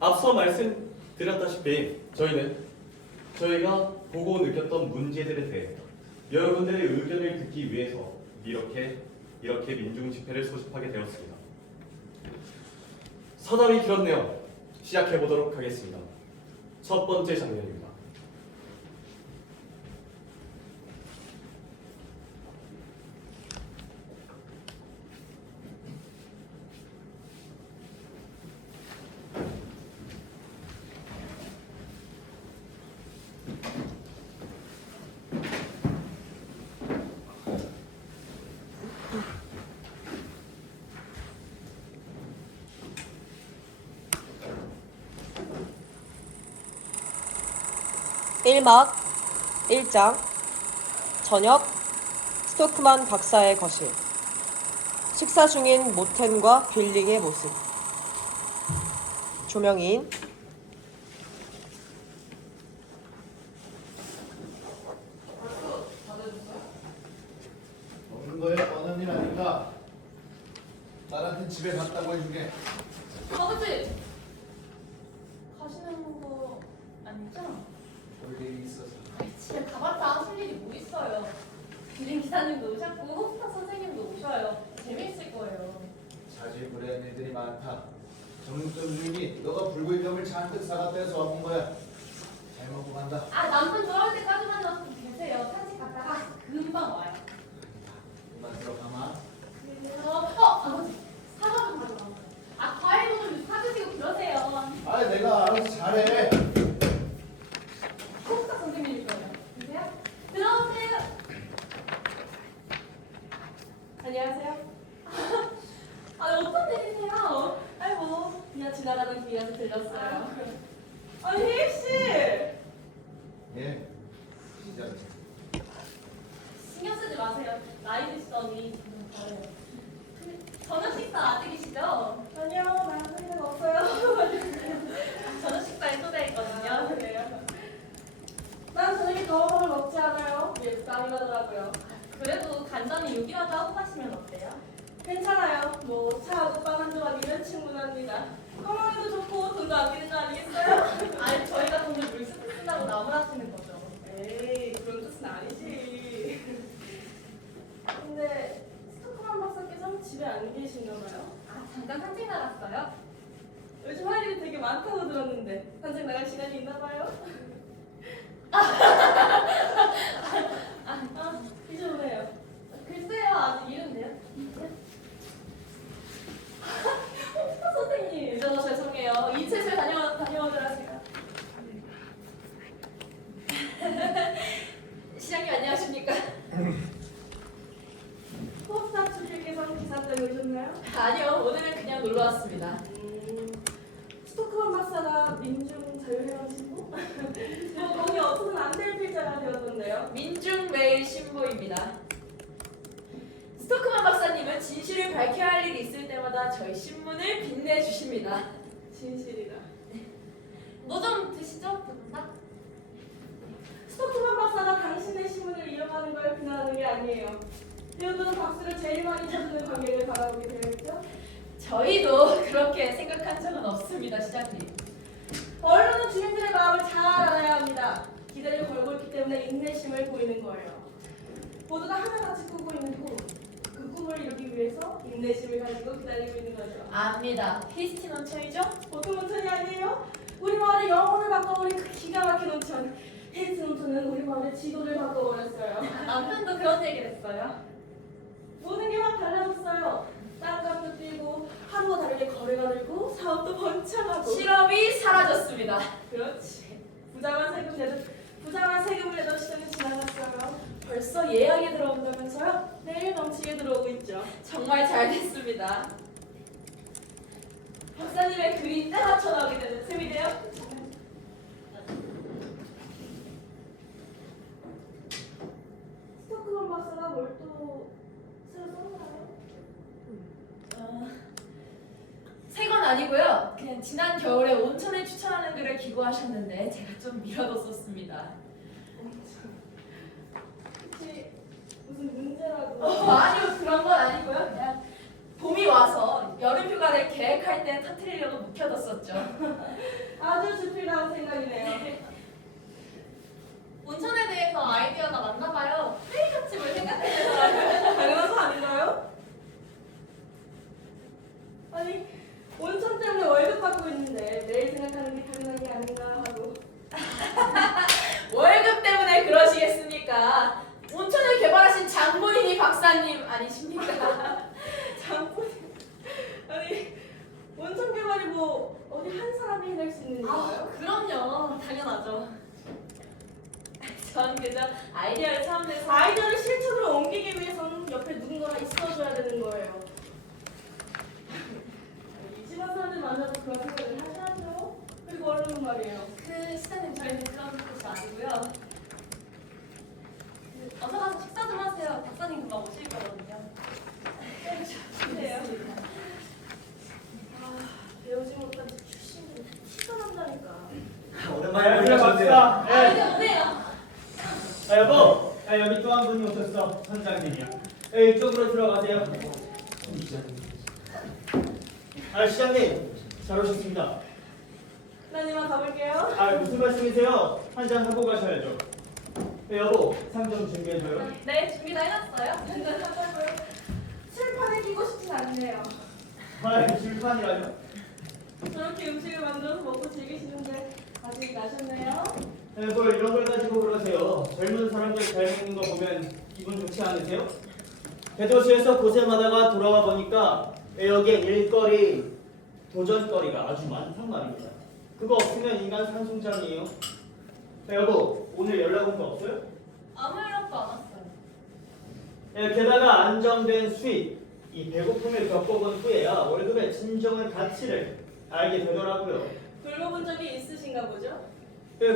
앞서 말씀드렸다시피 저희가 보고 느꼈던 문제들에 대해 여러분들의 의견을 듣기 위해서 이렇게 민중 집회를 소집하게 되었습니다. 서담이 길었네요. 시작해 보도록 하겠습니다. 첫 번째 장면입니다. 일막 1장 저녁 스토크만 박사의 거실 식사 중인 모텐과 빌링의 모습 조명인 먹는 거야? 어느 일 아닌가? 딸한테 집에 갔다고 해주게. 아버지! 가시는 거 아니죠? 볼 일이 있어서. 집에 가봤자 하실 일이 뭐 있어요. 기림 기사님도 오셨고 호스타 선생님도 오셔요. 재밌을 거예요. 자주 그래야 애들이 많다. 정육점 주인이 너가 불고기감을 잔뜩 사갔다 해서 와본 거야. 잘 먹고 간다. 아 남편 돌아올 때까지만 좀 계세요. 산책 갔다가 금방 와요. 그만 들어가마. 아버지 사과 좀 가져가세요. 아 과일도 좀 사주시고 그러세요. 아, 내가 알아서 잘해. 호스타 선생님일 거예요. 계세요? 들어오세요. 안녕하세요. 아 어떤 일이세요? 아이고 그냥 지나가던 길에서 들렸어요. 아니 혜희 씨. 예. 시작. 신경 쓰지 마세요. 나이 드시더니 좀 다르요. 저녁 식사 아직이시죠? 아니요, 나는 생각 없어요. 저녁 식사에 초대했거든요. 그래요? 난 저녁에 더워서 먹지 않아요. 땀이 나더라고요. 그래도 간단히 요기라도 하고 가시면 어때요? 괜찮아요. 뭐 차하고 빵 한 조각이면 충분합니다. 건강에도 좋고 돈도 아끼는 거 아니겠어요? 아니 저희가 돈을 물쓰듯 쓴다고 나무라시는 거죠. 에이 그런 뜻은 아니지. 근데 스토크만 박사께서 집에 안 계신가 봐요? 아 잠깐 산책 나갔어요? 요즘 할 일이 되게 많다고 들었는데 산책 나갈 시간이 있나 봐요? 이제 오네요. 글쎄요 아직 이른데요. 선생님 늦어서 죄송해요. 이 책을 다녀오느라 제가. 시장님 안녕하십니까? 포스타 출실께서 기사 때문에 오셨나요? 아니요 오늘은 그냥 놀러 왔습니다. 스토크만 박사가 민중 자유회원 신부? 거기 없어서는 안 될 필자가 되었던데요. 민중매일 신부입니다. 스토크만 박사님은 진실을 밝혀야 할 일이 있을 때마다 저희 신문을 빛내주십니다. 진실이다. 뭐 좀 드시죠, 부탁? 스토크만 박사가 당신의 신문을 이용하는 걸 비난하는 게 아니에요. 배우들은 박수를 제일 많이 쳐주는 관객을 바라보게 되었죠? 저희도 그렇게 생각한 적은 없습니다, 시장님. 언론은 주민들의 마음을 잘 알아야 합니다. 기대를 걸고 있기 때문에 인내심을 보이는 거예요. 모두가 하나같이 꾸고 있는 꿈. 그 꿈을 이루기 위해서 인내심을 가지고 기다리고 있는 거죠. 압니다. 피스티 논천이죠? 보통 논천이 아니에요? 우리 마을의 영혼을 바꿔버린 그 기가 막힌 논천. 피스티 논천은 우리 마을의 지도를 바꿔버렸어요. 남편도 그런 얘기를 했어요. 모든 게 막 달라졌어요. 땅값도 뛰고 하루가 다르게 거래가 늘고 사업도 번창하고 실업이 사라졌습니다. 그렇지. 부자만 세금을 내던 시대는 지나갔어요. 벌써 예약이 들어온다면서요? 내일 넘치게 들어오고 있죠. 정말 잘 됐습니다. 박사님의 글이 딱 맞춰 나오게 되는 셈이네요. 스토크만 박사가 뭘 또 새로 썼나요? 새 건 아니고요. 그냥 지난 겨울에 온천을 추천하는 글을 기고하셨는데 제가 좀 미뤄뒀었습니다. 혹시 무슨 문제라도? 아니요 그런 건 아니고요. 그냥 봄이 와서 여름 휴가를 계획할 때 터뜨리려고 묵혀뒀었죠. 아주 주필다운 생각이네요. 온천에 대해서 아이디어가 많나 봐요. 페이커집을 생각해내더라고요. 당연한 거 아닌가요? 아니 온천 때문에 월급 받고 있는데 매일 생각하는 게 당연한 게 아닌가 하고. 월급 때문에 그러시겠습니까? 온천을 개발하신 장본인이 박사님 아니십니까? 장본. 아니 온천 개발이 뭐 어디 한 사람이 해낼 수 있는 아, 일인가요? 그럼요. 당연하죠. 전 그저 아이디어를 차원에서 아이디어를 실천으로 옮기기 위해서는 옆에 누군가가 있어줘야 되는 거예요. 이집안 사람들 만나서 그런 생각을 하셔야죠. 그리고 얼른 말이에요. 그 시장님 저희는 그런 곳이 아니고요. 어서 가서 식사 좀 하세요. 박사님 금방 오실 거거든요. 그래요. 배우지 못한 출신은 티가 난다니까. 오랜만에 그래 갑시다. 아, 이제 오네요. 아 여보, 여기 또 한 분이 오셨어. 선장님이요. 이쪽으로 들어가세요. 시장님 잘 오셨습니다. 난 이만 가볼게요. 무슨 말씀이세요? 한 잔 하고 가셔야죠. 여보, 상 좀 준비해줘요. 네, 준비 다 해놨어요. 한다고요? 술판에 끼고 싶진 않네요. 줄판이라뇨? 저렇게 음식을 만들어서 먹고 즐기시는데 아직 나셨네요? 뭘 이런 걸 가지고 그러세요. 젊은 사람들 잘 먹는 거 보면 기분 좋지 않으세요? 대도시에서 고생하다가 돌아와 보니까 여기에 일거리, 도전거리가 아주 많단 말입니다. 그거 없으면 인간 산송장이에요. 여보, 오늘 연락 온 거 없어요? 아무 연락도 안 왔어요. 게다가 안정된 수입, 이 배고픔을 겪어본 후에야 월급의 진정한 가치를 알게 되더라고요. 굶어본 적이 있으신가 보죠?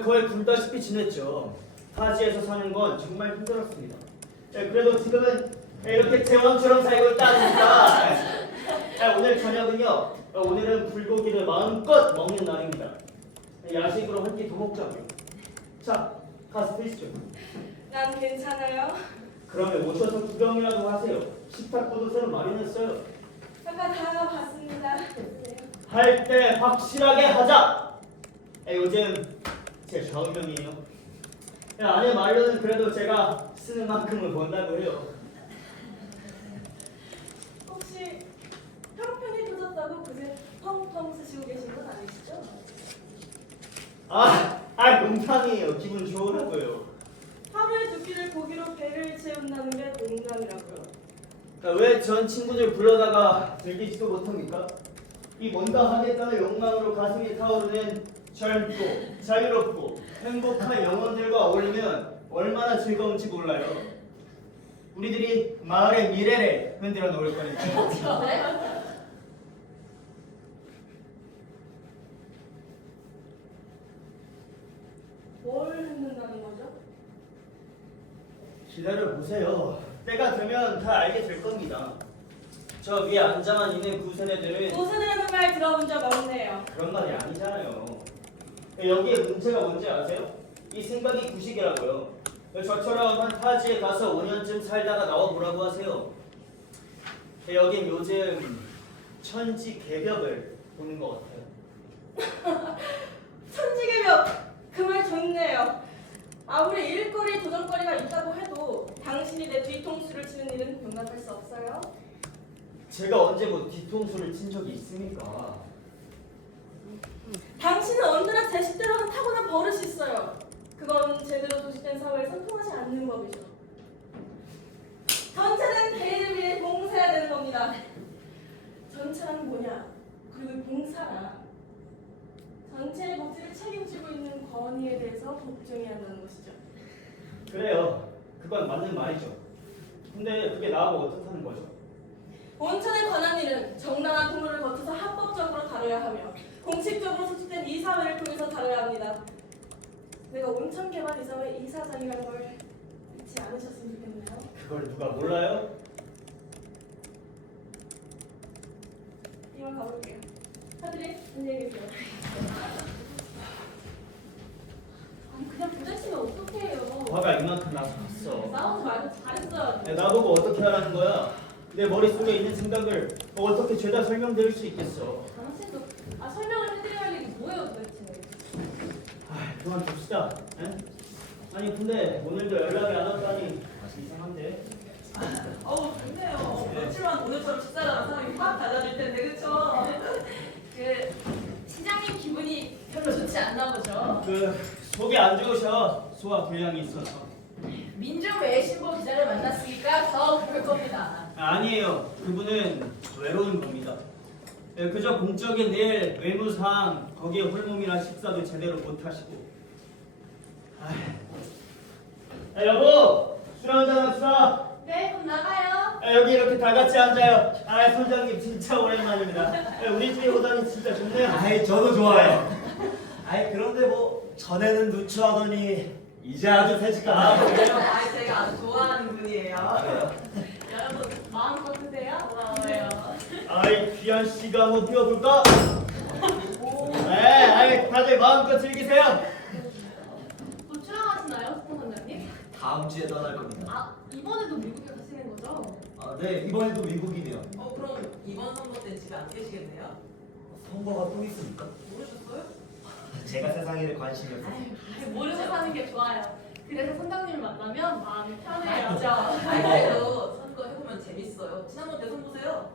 거의 굶다시피 지냈죠. 타지에서 사는 건 정말 힘들었습니다. 그래도 지금은 이렇게 제왕처럼 살고 있다니까. 오늘 저녁은요. 오늘은 불고기를 마음껏 먹는 날입니다. 야식으로 한 끼 더 먹자고요. 자, 가서 드시죠. 난 괜찮아요. 그러면 오셔서 구경이라도 하세요. 식탁도 새로 마련했어요. 아까 다 봤습니다. 네. 할 때 확실하게 하자. 요즘 제 좌우명이에요. 아내 말로는 그래도 제가 쓰는 만큼은 번다고 해요. 혹시 평평이 터졌다고 그새 펑펑 쓰시고 계신 건 아니시죠? 농담이에요. 기분 좋으라고요. 하루에 두 끼를 고기로 배를 채운다는 게 농담이라고요. 왜 전 친구들 불러다가 즐기지도 못합니까? 이 뭔가 하겠다는 욕망으로 가슴이 타오르는 젊고 자유롭고 행복한 영혼들과 어울리면 얼마나 즐거운지 몰라요. 우리들이 마을의 미래를 흔들어 놓을 거니까요. 네? 뭘 흔든다는 거죠? 기다려 보세요. 때가 되면 다 알게 될 겁니다. 저 위에 앉아만 있는 구세대들은 고수들하는 말 들어본 적 없네요. 그런 말이 아니잖아요. 여기에 문제가 뭔지 아세요? 이 생각이 구식이라고요. 저처럼 한 타지에 가서 5년쯤 살다가 나와보라고 하세요. 여긴 요즘 천지개벽을 보는 것 같아요. 천지개벽! 그 말 좋네요. 아무리 일거리 도전거리가 있다고 해도 당신이 내 뒤통수를 치는 일은 용납할 수 없어요. 제가 언제 뭐 뒤통수를 친 적이 있습니까? 당신은 언제나 제 식대로는 타고난 버릇이 있어요. 그건 제대로 조직된 사회에서 통하지 않는 법이죠. 전체는 개인을 위해 봉사해야 되는 겁니다. 전체란 뭐냐? 그리고 이 봉사란 전체의 복지를 책임지고 있는 권위에 대해서 복종해야 한다는 것이죠. 그래요. 그건 맞는 말이죠. 근데 그게 나하고 어떻다는 거죠? 온천에 관한 일은 정당한 통로를 거쳐서 합법적으로 다뤄야 하며 공식적으로 소집된 이사회를 통해서 다뤄야 합니다. 내가 온천개발이사회 이사장이라는 걸 잊지 않으셨으면 좋겠네요. 그걸 누가 몰라요? 이만 가볼게요. 하들이 안녕히 계세요. 아니, 그냥 부딪히면 어떡해요. 화가 이만큼 나서 봤어. 싸우지 말고 잘했어요. 나보고 어떻게 하라는 거야? 내 머릿속에 있는 생각을 어떻게 죄다 설명드릴 수 있겠어. 당신도 설명을 해드려야 할 일이 뭐예요 도대체? 그만 둡시다. 에? 아니 근데 오늘도 연락이 안 왔다니 이상한데. 좋네요. 며칠만 오늘처럼 식사를 하는 사람이 확 달라질 텐데, 그쵸? 그 시장님 기분이 별로 좋지 않나 보죠. 속이 안 좋으셔. 소화 불량이 있어서. 민중외신보 기자를 만났으니까 더 그럴 겁니다. 아니에요. 그분은 외로운 겁니다. 그저 공적인 일, 외무상 거기에 홀몸이라 식사도 제대로 못 하시고. 여보, 술 한잔 합시다. 네, 그럼 나가요. 여기 이렇게 다 같이 앉아요. 선장님 진짜 오랜만입니다. 우리 집에 오다니 진짜 좋네요. 아이 저도 좋아요. 아이 그런데 뭐 전에는 누추하더니 이제 아주 퇴직하나. 그래요? 제가 아주 좋아하는 분이에요. 그래요? 여러분 마음껏 드세요. 고마워요. 귀한 씨가 한번 피워볼까? 네, 다들 마음껏 즐기세요. 또 출항하시나요, 스폰 원장님? 다음 주에 떠날 겁니다. 이번에도 미국에 가시는 거죠? 네 이번에도 미국이네요. 그럼 이번 선거 때 집에 안 계시겠네요? 선거가 또 있습니까? 모르셨어요? 제가 세상에 관심이 없어요. 모르고 사는 게 좋아요. 그래서 선장님을 만나면 마음이 편해요. 그래도 선거 해보면 재밌어요. 지난번 대선 보세요.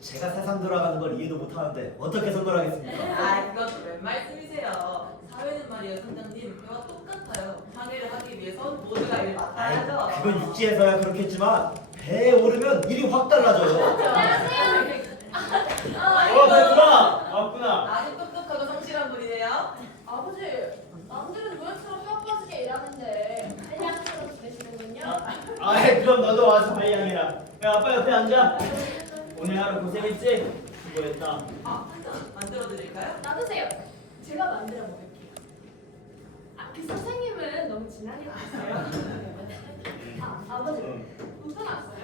제가 세상 돌아가는 걸 이해도 못하는데 어떻게 선거를 하겠습니까? 그것도 웬 말씀이세요. 사회는 말이에요, 선장님. 배와 똑같아요. 항해를 하기 위해선 모두가 일을 맡아야죠. 그건 육지에서야 그렇겠지만 배에 오르면 일이 확 달라져요. 됐구나. 왔구나. 아주 똑똑하고 성실한 분이네요. 아버지, 남들은 노예처럼 뼈 빠지게 일하는데 한량처럼 지내시는군요. 그럼 너도 와서 발양해라. 아빠 옆에 앉아. 오늘 하루 고생했지? 수고했다. 한잔 만들어드릴까요? 놔두세요. 제가 만들어 먹을게요. 그 선생님은 너무 진하게 나왔어요. 아버지, 우선 왔어요.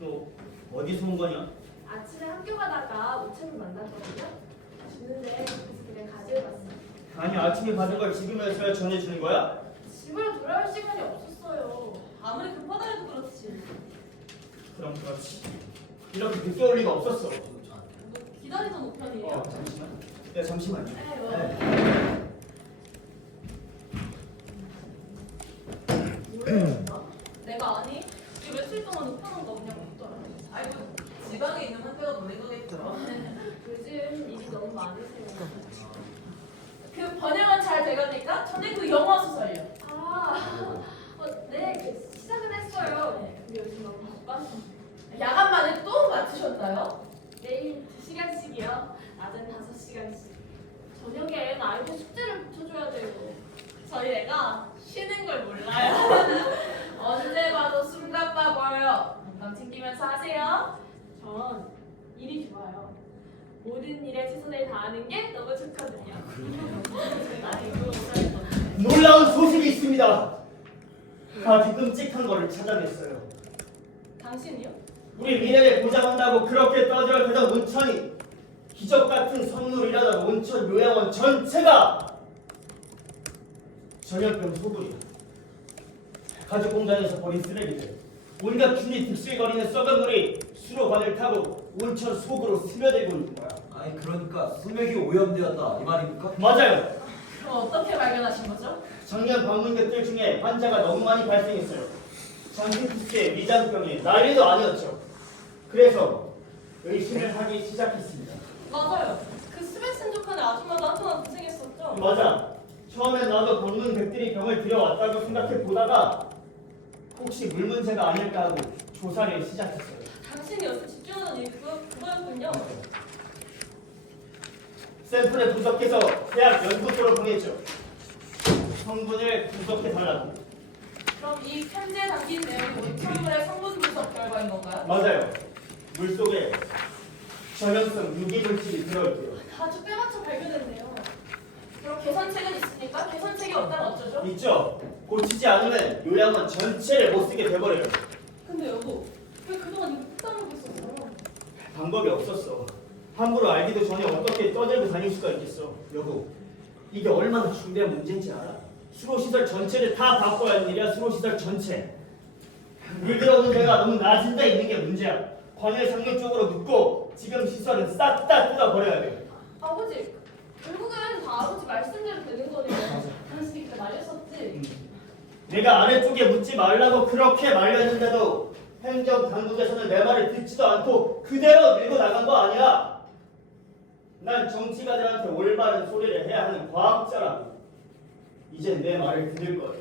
너 어디서 온 거냐? 아침에 학교 가다가 우체국 만났거든요. 주는데 집에 가져왔어요. 아니 아침에 받은 걸 지금에서야 전해주는 거야? 집으로 돌아올 시간이 없었어요. 아무리 급하다 해도 그렇지. 그럼 그렇지. 이렇게 늦게 올 리가 없었어. 기다리던 우편이에요. 잠시만. 잠시만요. 아유. 모르겠어. 내가 아니? 이 며칠 동안 우편한 거 그냥 없더라. 지방에 있는 한태가 보낸 거겠죠. 요즘 일이 너무 많으세요. 그 번역은 잘 돼갑니까? 저는 그 영어 소설이요. 네, 시작은 했어요. 근데 요즘 너무 바빠서. 야간만에 또 맡으셨나요? 매일 2시간씩이요. 낮엔 5시간씩. 저녁엔 아이들 숙제를 붙여줘야 되고. 저희 애가 쉬는 걸 몰라요. 언제 봐도 숨가빠버려. 건강 챙기면서 하세요. 전 일이 좋아요. 모든 일에 최선을 다하는 게 너무 좋거든요. 놀라운 소식이 있습니다. 아주 끔찍한 거를 찾아냈어요. 당신이요? 우리 미래를 보장한다고 그렇게 떠들어대던 온천이 기적 같은 선물이라던 온천 요양원 전체가 전염병 소굴이야. 가족 공장에서 버린 쓰레기들, 온갖 균이 득실거리는 썩은 물이 수로관을 타고 온천 속으로 스며들고 있는 거야. 아니 그러니까 수맥이 오염되었다 이 말입니까? 맞아요. 그럼 어떻게 발견하신 거죠? 작년 방문객들 중에 환자가 너무 많이 발생했어요. 장기피스의 위장병이 난리도 아니었죠. 그래서 의심을 하기 시작했습니다. 맞아요. 그 스낵 생족하는 아줌마도 한동안 고생했었죠? 맞아. 처음엔 나도 방문객들이 병을 들여왔다고 생각해 보다가 혹시 물 문제가 아닐까 하고 조사를 시작했어요. 당신이 요새 집중하는 일 그거였군요. 샘플을 분석해서 대학 연구소로 보냈죠. 성분을 분석해달라고. 그럼 이 편지에 담긴 내용이 온천물의 성분 분석 결과인 건가요? 맞아요. 물속에 전염성 유기물질이 들어있대요. 아주 빼맞춰 발견했네요. 그럼 개선책은 있습니까? 개선책이 없다면 어쩌죠? 있죠? 고치지 않으면 요양원 전체를 못쓰게 돼버려요. 근데 여보, 왜 그동안 이거 못 다루고 있었어요? 방법이 없었어. 함부로 알기도 전에 어떻게 떠들고 다닐 수가 있겠어. 여보, 이게 얼마나 중대한 문제인지 알아? 수로시설 전체를 다 바꿔야 하는 일이야. 수로시설 전체. 물 들어오는 데가 너무 낮은 데 있는 게 문제야. 관을 상류 쪽으로 눕고 지금 시설은 싹 다 뜯어버려야 돼. 아버지, 결국엔 다 아버지 말씀대로 되는 거네요. 당신이 그때 말했었지? 내가 아래쪽에 묻지 말라고 그렇게 말렸는데도 행정당국에서는 내 말을 듣지도 않고 그대로 밀고 나간 거 아니야. 난 정치가들한테 올바른 소리를 해야 하는 과학자라고. 이제 내 말을 들을 거야.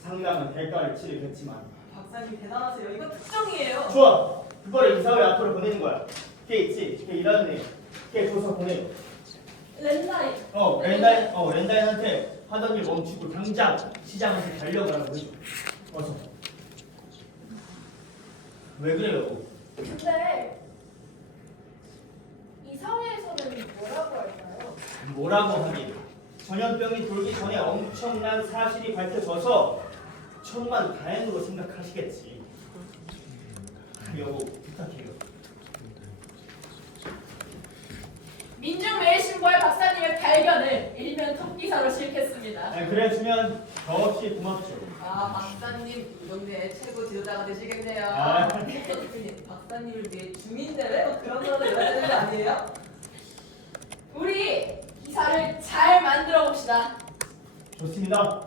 상당한 대가를 치르겠지만. 박사님 대단하세요. 이거 특정이에요. 좋아. 그거를 이사회 앞으로 보내는 거야. 걔 있지? 걔 일하는 애. 걔 줘서 보내. 렌다이. 렌다인한테 하던 일 멈추고 당장 시장에서 달려가라고 해줘. 어서. 왜 그래요? 근데 이 사회에서는 뭐라고 할까요? 뭐라고 하긴. 전염병이 돌기 전에 엄청난 사실이 밝혀져서 천만 다행으로 생각하시겠지. 여보 부탁해요. 민중매일신보의 박사님의 발견을 일면 톱기사로 실겠습니다. 그래 주면 더없이 고맙죠. 아 박사님 이 동네 최고 지도자가 되시겠네요. 아. 대표님 박사님을 위해 주민대회 뭐 그런 거라도 열어야 되는 거 아니에요? 우리 기사를 잘 만들어 봅시다. 좋습니다.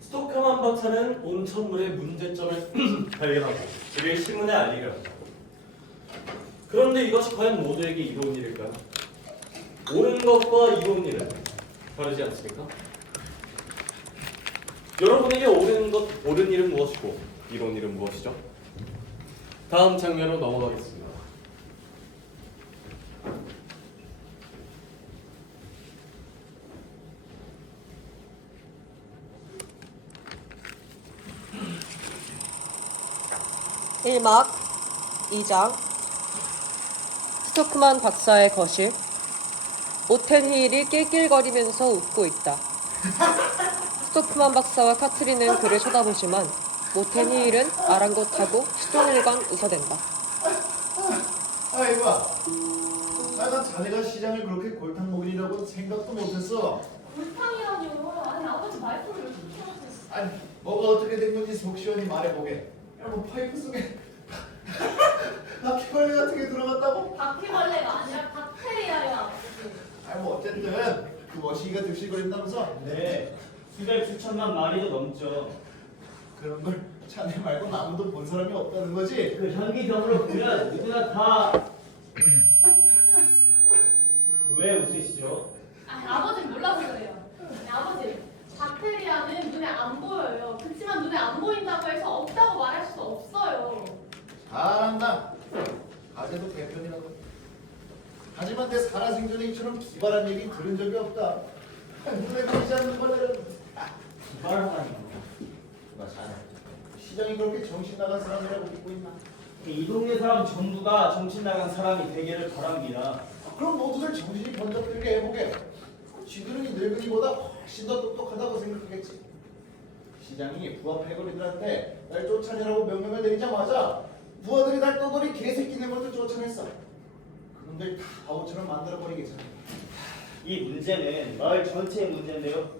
스토크만 박사는 온천물의 문제점을 발견하고 이를 신문에 알리려 한다. 그런데 이것이 과연 모두에게 이로운 일일까요? 옳은 것과 이로운 일은 다르지 않습니까? 여러분에게 옳은 일은 무엇이고 이로운 일은 무엇이죠? 다음 장면으로 넘어가겠습니다. 일막 2장 스토크만 박사의 거실. 오텐힐이 낄낄거리면서 웃고 있다. 스토크만 박사와 카트린은 그를 쳐다보지만 오텐힐은 아랑곳하고 시종일관 웃어댄다. 아 이봐. 난 자네가 시장을 그렇게 골탕 먹이라고 생각도 못했어. 골탕이라뇨. 아니 아버지 말씀을 왜 그렇게 하세요? 아니 뭐가 어떻게 된 건지 속 시원히 말해보게. 야뭐 파이프 속에 바퀴벌레 같은 게 들어갔다고? 바퀴벌레가 아니라 박테리아야 아버지. 아니 뭐 어쨌든 그 머시기가 득실거린다면서? 네. 수백 수천만 마리도 넘죠. 그런 걸 자네 말고 아무도 본 사람이 없다는 거지? 그 현기적으로 보면 누구나 다. 왜 웃으시죠? 아버지 몰라서 그래요. 아버지 박테리아는 눈에 안 보여요. 그렇지만 눈에 안 보인다고 해서 없다고 말할 수 없어요. 잘한다. 가재도 개편이라고. 하지만 내 살아생전에 이처럼 기발한 얘기 들은 적이 없다. 눈에 보이지 않는 벌레는 말하다니. 누가 자네 시장이 그렇게 정신 나간 사람이라고 믿고 있나? 이 동네 사람 전부가 정신 나간 사람이 되기를 바랍니다. 그럼 모두들 정신이 번쩍 들게 해보게. 쥐들은 이 늙은이보다 훨씬 더 똑똑하다고 생각하겠지. 시장이 부하 패거리들한테 날 쫓아내라고 명령을 내리자마자 부하들이 날 떠돌이 개새끼네 것들 쫓아냈어. 그놈들 다 바보처럼 만들어버리겠잖아. 이 문제는 마을 전체의 문제인데요.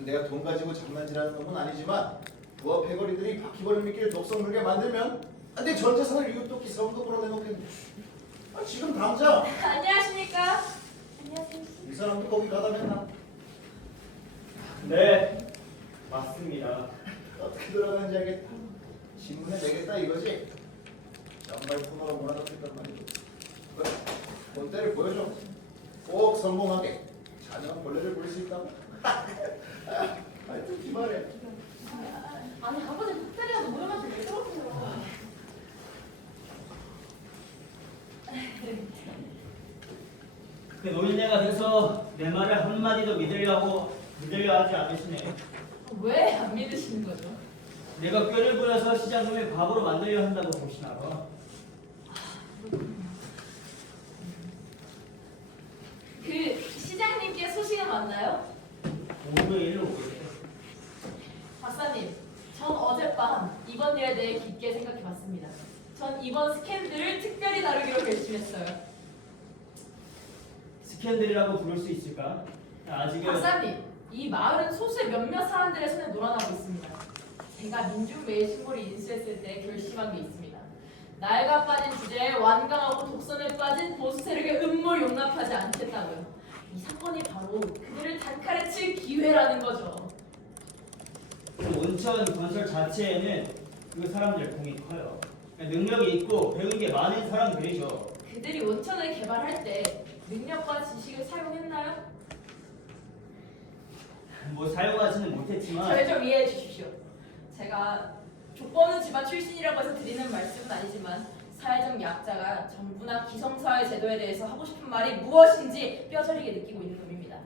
내가 돈 가지고 장난질하는 놈은 아니지만 부하 패거리들이 바퀴벌레 미끼를 독성 물게 만들면 내 전 재산을 이웃돕기 성급으로 내놓겠네. 지금 당장 안녕하십니까? 안녕하세요. 이 사람도 거기 가다 맨나 네, 맞습니다. 어떻게 들어가는지 알겠다. 신문에 내겠다 이거지. 정말 토너로 몰아넣겠단 말이지. 그래, 본때를 보여줘. 꼭 성공하게. 자녀는 벌레를 부릴 수 있다고. 하여튼 기발해. 아니 아버지 박테리아도 모여가지고 왜 그러세요? 그 노인네가 돼서 내 말을 한마디도 믿으려 하지 않으시네. 왜 안 믿으시는 거죠? 내가 꾀를 부려서 시장님을 바보로 만들려 한다고 보시나 봐. 그 시장님께 소식은 왔나요? 오늘 일로 오게. 박사님, 전 어젯밤 이번 일에 대해 깊게 생각해봤습니다. 전 이번 스캔들을 특별히 다루기로 결심했어요. 스캔들이라고 부를 수 있을까? 아직은 박사님, 이 마을은 소수의 몇몇 사람들의 손에 놀아나고 있습니다. 제가 민중 매일신고를 인수했을 때 결심한 게 있습니다. 나이가 빠진 주제에 완강하고 독선에 빠진 보수 세력의 음모를 용납하지 않겠다고요. 이 사건이 바로 그들을 단칼에 칠 기회라는 거죠. 그 온천 건설 자체에는 그 사람들 공이 커요. 능력이 있고 배운 게 많은 사람들이죠. 그들이 온천을 개발할 때 능력과 지식을 사용했나요? 뭐 사용하지는 못했지만 저를 좀 이해해 주십시오. 제가 족보는 집안 출신이라고 해서 드리는 말씀은 아니지만 사회적 약자가 정부나 기성사회 제도에 대해서 하고 싶은 말이 무엇인지 뼈저리게 느끼고 있는 놈입니다.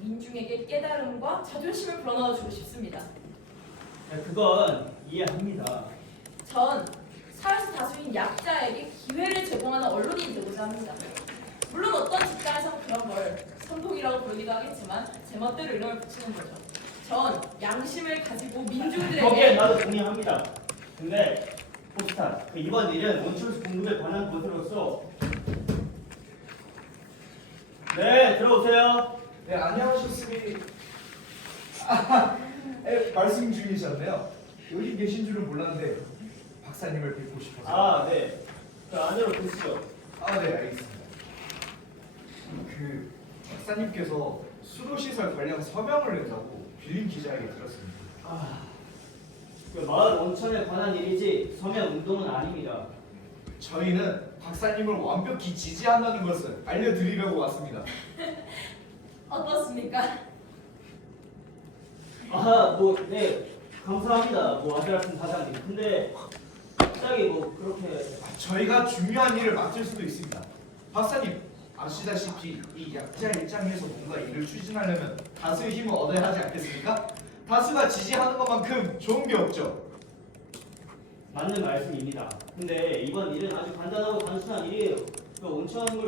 민중에게 깨달음과 자존심을 불어넣어주고 싶습니다. 그건 이해합니다. 전 사회에서 다수인 약자에게 기회를 제공하는 언론이 되고자 합니다. 물론 어떤 직장에서는 그런 걸 선동이라고 부르기도 하겠지만 제 멋대로 이름을 붙이는 거죠. 전 양심을 가지고 거기에 민중들에게 나도 동의합니다. 근데 포스타 그 이번 일은 온천 공급에 관한 것으로서 네 들어오세요. 네, 안녕하셨습니까? 말씀 중이셨네요. 여기 계신 줄은 몰랐는데 박사님을 뵙고 싶어서. 아 네. 그 안으로 드시죠. 네, 알겠습니다. 그 박사님께서 수도시설 관련 서명을 낸다고 빌린 기자에게 들었습니다. 그 마을 온천에 관한 일이지 서명 운동은 아닙니다. 저희는 박사님을 완벽히 지지한다는 것을 알려드리려고 왔습니다. 어떻습니까? 뭐 네 감사합니다. 뭐 아들같은 사장님. 근데 갑자기 뭐 그렇게 저희가 중요한 일을 맡을 수도 있습니다. 박사님 아시다시피 이 약자 입장에서 뭔가 일을 추진하려면 다수의 힘을 얻어야 하지 않겠습니까? 다수가 지지하는 것만큼 좋은 게 없죠. 맞는 말씀입니다. 근데 이번 일은 아주 간단하고 단순한 일이에요. 그 온천물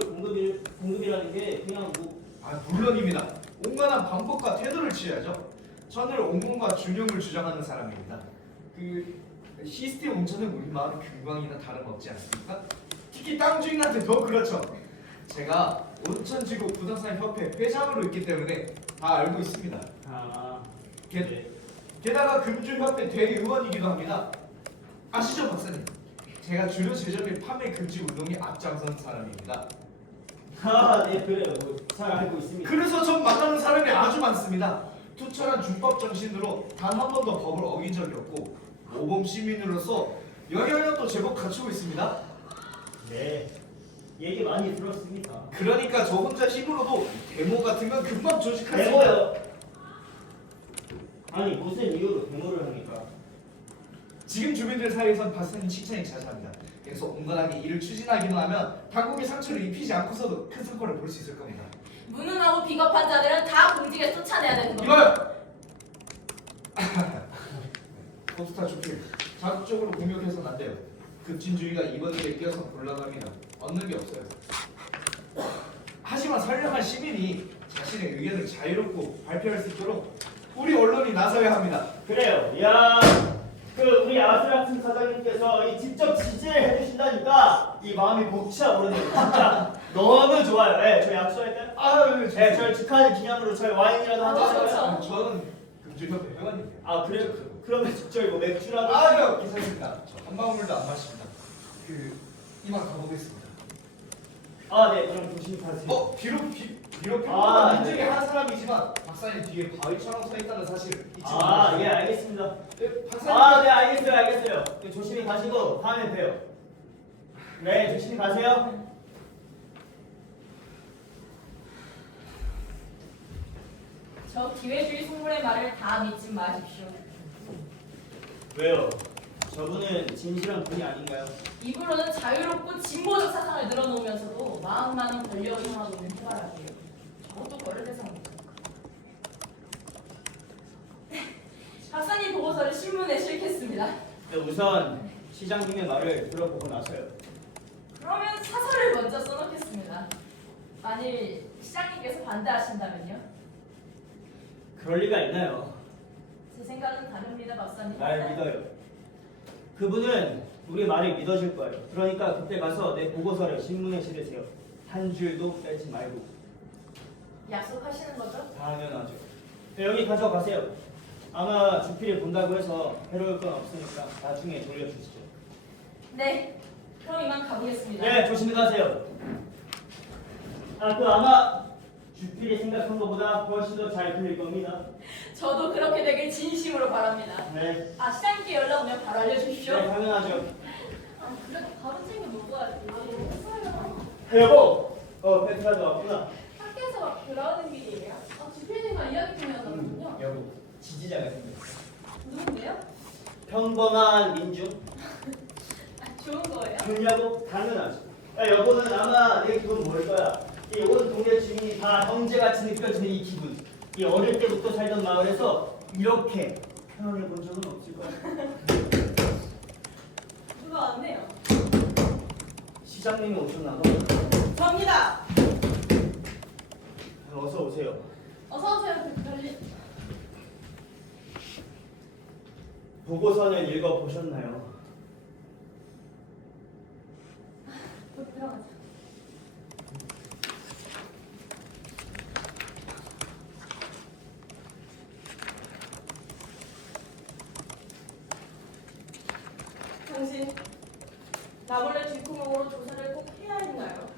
공급이라는 게 그냥 뭐 물론입니다. 온건한 방법과 태도를 취해야죠. 저는 온건과 균형을 주장하는 사람입니다. 그 시스템 온천은 우리 마을 금광이나 다름없지 않습니까? 특히 땅 주인한테 더 그렇죠. 제가 온천지구 부동산 협회 회장으로 있기 때문에 다 알고 있습니다. 네. 게다가 금주협회 대의원이기도 합니다. 아시죠, 박사님? 제가 주류 제조비 판매 금지 운동에 앞장선 사람입니다. 네 그래요. 뭐 잘 알고 있습니다. 그래서 전 만나는 사람이 아주 많습니다. 투철한 준법 정신으로 단 한 번도 법을 어긴 적이 없고 모범 시민으로서 영향력도 제법 갖추고 있습니다. 네 얘기 많이 들었습니다. 그러니까 저 혼자 힘으로도 데모 같은 건 금방 조직할 수 있어요. 데모요? 아니 무슨 이유로 데모를 합니까? 지금 주민들 사이에선 박사님 칭찬이 자자합니다. 그래서 온건하게 일을 추진하기만 하면 당국의 상처를 입히지 않고서도 큰 성과를 볼 수 있을 겁니다. 무능하고 비겁한 자들은 다 공직에 쫓아내야 되는 겁니다. 이걸! 포스타 주필 자극적으로 공격해서는 안 돼요. 급진주의가 이번 일에 끼어서 곤란합니다. 얻는 게 없어요. 하지만 선량한 시민이 자신의 의견을 자유롭고 발표할 수 있도록 우리 언론이 나서야 합니다. 그래요. 야, 그 우리 아슬라튼 사장님께서 이 직접 지지를 해주신다니까 이 마음이 벅차오르네요. 진짜 너무 좋아요. 네, 저희 약속할 때. 네, 저희 축하하는 기념으로 저희 와인이라도 한잔 해요. 저는 금주협회 회원입니다. 그래요? 그러면 저희 뭐 맥주라도. 괜찮습니다. 저 한 방울도 안 마십니다. 이만 가보겠습니다. 네, 그럼 조심히 가세요. 비록 평범한 인중의 한 사람이지만 박사님 뒤에 바위처럼 서 있다는 사실을 잊지 마세요. 예, 알겠습니다. 박사님. 네, 알겠어요. 조심히 가시고 다음에 봬요. 네, 조심히 가세요. 저 기회주의 속물의 말을 다 믿지 마십시오. 왜요? 저분은 진실한 분이 아닌가요? 입으로는 자유롭고 진보적 사상을 늘어놓으면서도 마음만은 권력을 향하고 있는 해바라기예요. 저것도 거를 대상입니다. 박사님 보고서를 신문에 실겠습니다. 네, 우선 시장님의 말을 들어보고 나서요. 그러면 사설을 먼저 써놓겠습니다. 만일 시장님께서 반대하신다면요? 그럴 리가 있나요? 제 생각은 다릅니다, 박사님. 날 믿어요. 그분은 우리 말을 믿어줄 거예요. 그러니까 그때 가서 내 보고서를 신문에 실으세요. 한 줄도 빼지 말고. 약속하시는 거죠? 당연하죠. 네, 여기 가져가세요. 아마 주필이 본다고 해서 해로울 건 없으니까 나중에 돌려주시죠. 네, 그럼 이만 가보겠습니다. 네, 조심히 가세요. 또 아마 주필이 생각한 것보다 훨씬 더 잘 풀릴 겁니다. 저도 그렇게 되길 진심으로 바랍니다. 네, 시장님께 연락 오면 바로 알려주십시오. 네 당연하죠. 그래도 바로 챙겨 먹어야지. 여보, 베트라도 왔구나. 학교에서 돌아오는 길이에요. 주필님과 이야기 중이었거든요. 여보, 지지자가 생겼어. 누군데요? 평범한 민중. 좋은 거예요? 좋냐고? 당연하죠. 여보는 아마 내 기분 모를 거야. 이 온 동네 주민이 다 형제같이 느껴지는 이 기분. 이 어릴 때부터 살던 마을에서 이렇게 편안해 본 적은 없을 거야. 누가 왔네요. 시장님이 오셨나 봐. 접니다. 어서 오세요. 어서 오세요, 백달리. 보고서는 읽어 보셨나요? 들어가자. 당신 나 몰래 뒷구멍으로 조사를 꼭 해야 했나요?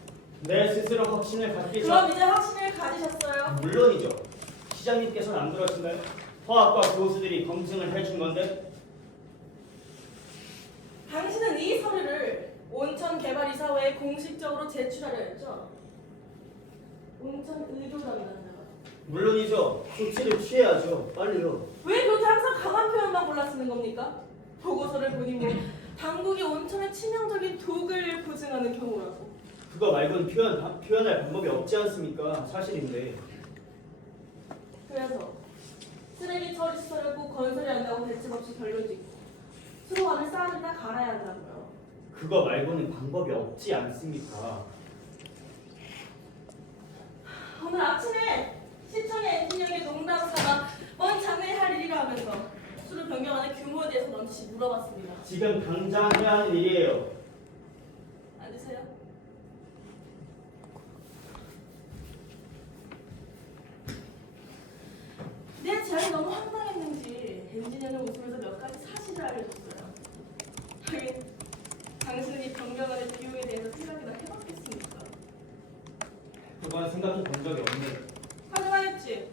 내 스스로 확신을 갖기 그럼 이제 확신을 가지셨어요? 물론이죠. 시장님께서는 안 그러신가요? 화학과 교수들이 검증을 해준 건데. 당신은 이 서류를 온천개발이사회에 공식적으로 제출하려 했죠? 온천 의료 담당자가. 물론이죠. 조치를 취해야죠. 빨리요. 왜 그렇게 항상 강한 표현만 골라 쓰는 겁니까? 보고서를 보니 뭐 당국이 온천의 치명적인 독을 보증하는 경우라고. 그거 말고는 표현할 방법이 없지 않습니까? 사실인데. 그래서 쓰레기 처리 시설을 꼭 건설해야 한다고 대책 없이 결론 짓고 수로 안을 쌓아다 갈아야 한다고요. 그거 말고는 방법이 없지 않습니까? 오늘 아침에 시청의 엔지니어에게 농담삼아 먼 장래에 할 일이라 하면서 수로 변경하는 규모에 대해서 넌지시 물어봤습니다. 지금 당장 해야 하는 일이에요. 앉으세요. 내 제안이 너무 황당했는지 엔지니어는 웃으면서 몇 가지 사실을 알려줬어요. 하긴 당신은 이 변경하는 비용에 대해서 생각이나 해봤겠습니까? 그건 생각해 본 적이 없는데. 하지만 했지.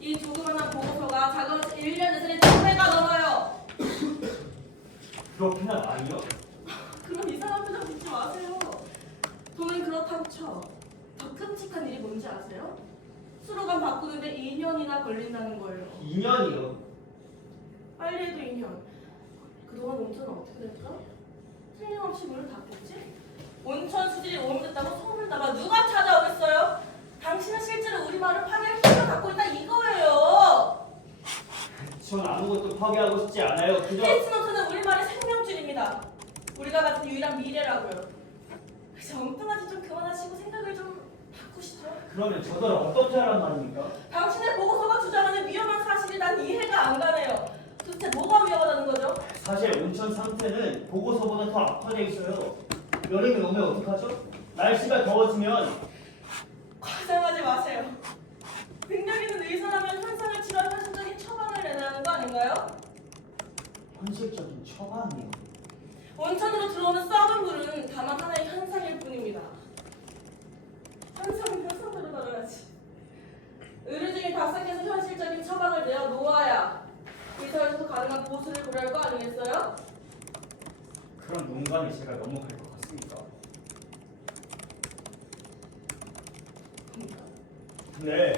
이 조그만한 보고서가 작업해서 1년 예산이 1,000배가 넘어요. 그렇게나 많이요? 그럼 이상한 표정 짓지 마세요. 돈은 그렇다고 쳐. 더 끔찍한 일이 뭔지 아세요? 수로관 바꾸는데 2년이나 걸린다는 거예요. 2년이요. 빨리 해도 2년. 그동안 온천은 어떻게 될까? 틀림없이 문을 닫겠지? 온천 수질이 오염됐다고 소문나가 누가 찾아오겠어요? 당신은 실제로 우리 마을을 파괴할 힘을 갖고 있다 이거예요. 전 아무것도 파괴하고 싶지 않아요. 그저 히스노트는 우리 마을의 생명줄입니다. 우리가 가진 유일한 미래라고요. 이제 엉뚱하지 좀 그만하시고 생각을 좀 바꾸시죠. 그러면 저들 어떻게 하란 말입니까? 당신의 보고서가 주장하는 위험한 사실이 난 이해가 안 가네요. 도대체 뭐가 위험하다는 거죠? 사실 온천 상태는 보고서보다 더 악화돼 있어요. 여름이 오면 어떡하죠? 날씨가 더워지면 과장하지 마세요. 능력 있는 의사라면 현상을 치료한 현실적인 처방을 내놔야 하는 거 아닌가요? 현실적인 처방이요. 온천으로 들어오는 썩은 물은 다만 하나의 현상일 뿐입니다. 현상은 현상대로 다뤄야지. 의료진이 박사께서 현실적인 처방을 내어 놓아야 의사에서도 가능한 보수를 고려할 거 아니겠어요? 그런 농간에 제가 넘어갈 것 같습니까? 네.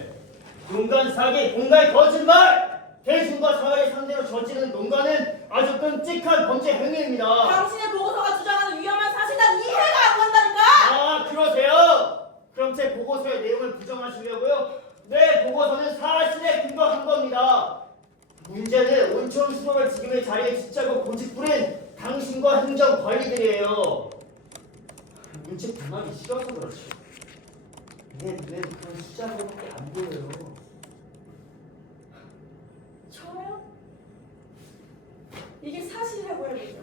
농간 사기, 공갈 거짓말! 대중과 사회를 상대로 저지르는 농간은 아주 끔찍한 범죄 행위입니다. 당신의 보고서가 주장하는 위험한 사실 난 이해가 안 간다니까! 아, 그러세요? 그럼 제 보고서의 내용을 부정하시려고요? 네, 보고서는 사실에 근거한 겁니다. 문제는 온천 수로를 지금의 자리에 짓자고 고집 부린 당신과 행정관리들이에요. 문제 당하기 싫어서 그렇지. 내 눈에는 그런 숫자들밖에 안 보여요. 저요? 이게 사실이라고 해야겠죠.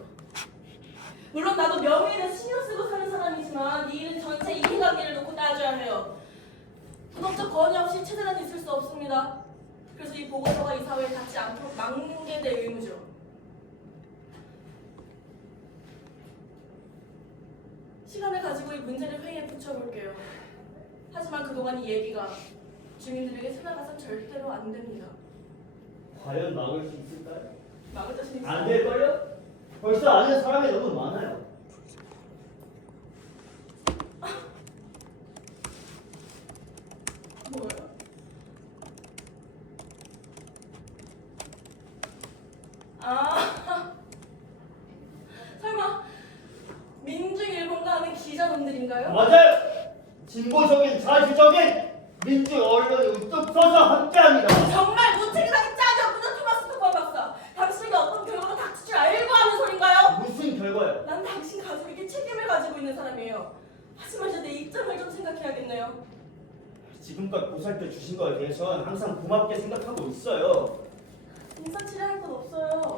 물론 나도 명예를 신경 쓰고 사는 사람이지만 이 일은 전체 이해관계를 놓고 따져야 해요. 도덕적 권위 없이 체제는 있을 수 없습니다. 그래서 이 보고서가 이사회에 닿지 않도록 막는 게 내 의무죠. 시간을 가지고 이 문제를 회의에 붙여볼게요. 하지만 그동안 이 얘기가 주민들에게 새나가선 절대로 안 됩니다. 과연 막을 수 있을까요? 막을 자신 있어요? 안 될걸요? 벌써 아는 사람이 너무 많아요. 뭐예요? 아, 설마 민중일본가 하는 기자놈들인가요? 맞아요. 진보적인 자주적인 민주 언론이 우뚝 서서 함께합니다. 정말 무책임하게 짜져 묻은 토마스 토커 박사. 당신에게 어떤 결과가 닥칠 줄 알고 하는 소린가요? 무슨 결과요? 난 당신 가족에게 책임을 가지고 있는 사람이에요. 하지만 이제 내 입장을 좀 생각해야겠네요. 지금껏 보살펴 주신 거에 대해서는 항상 고맙게 생각하고 있어요. 인사치레할 건 없어요.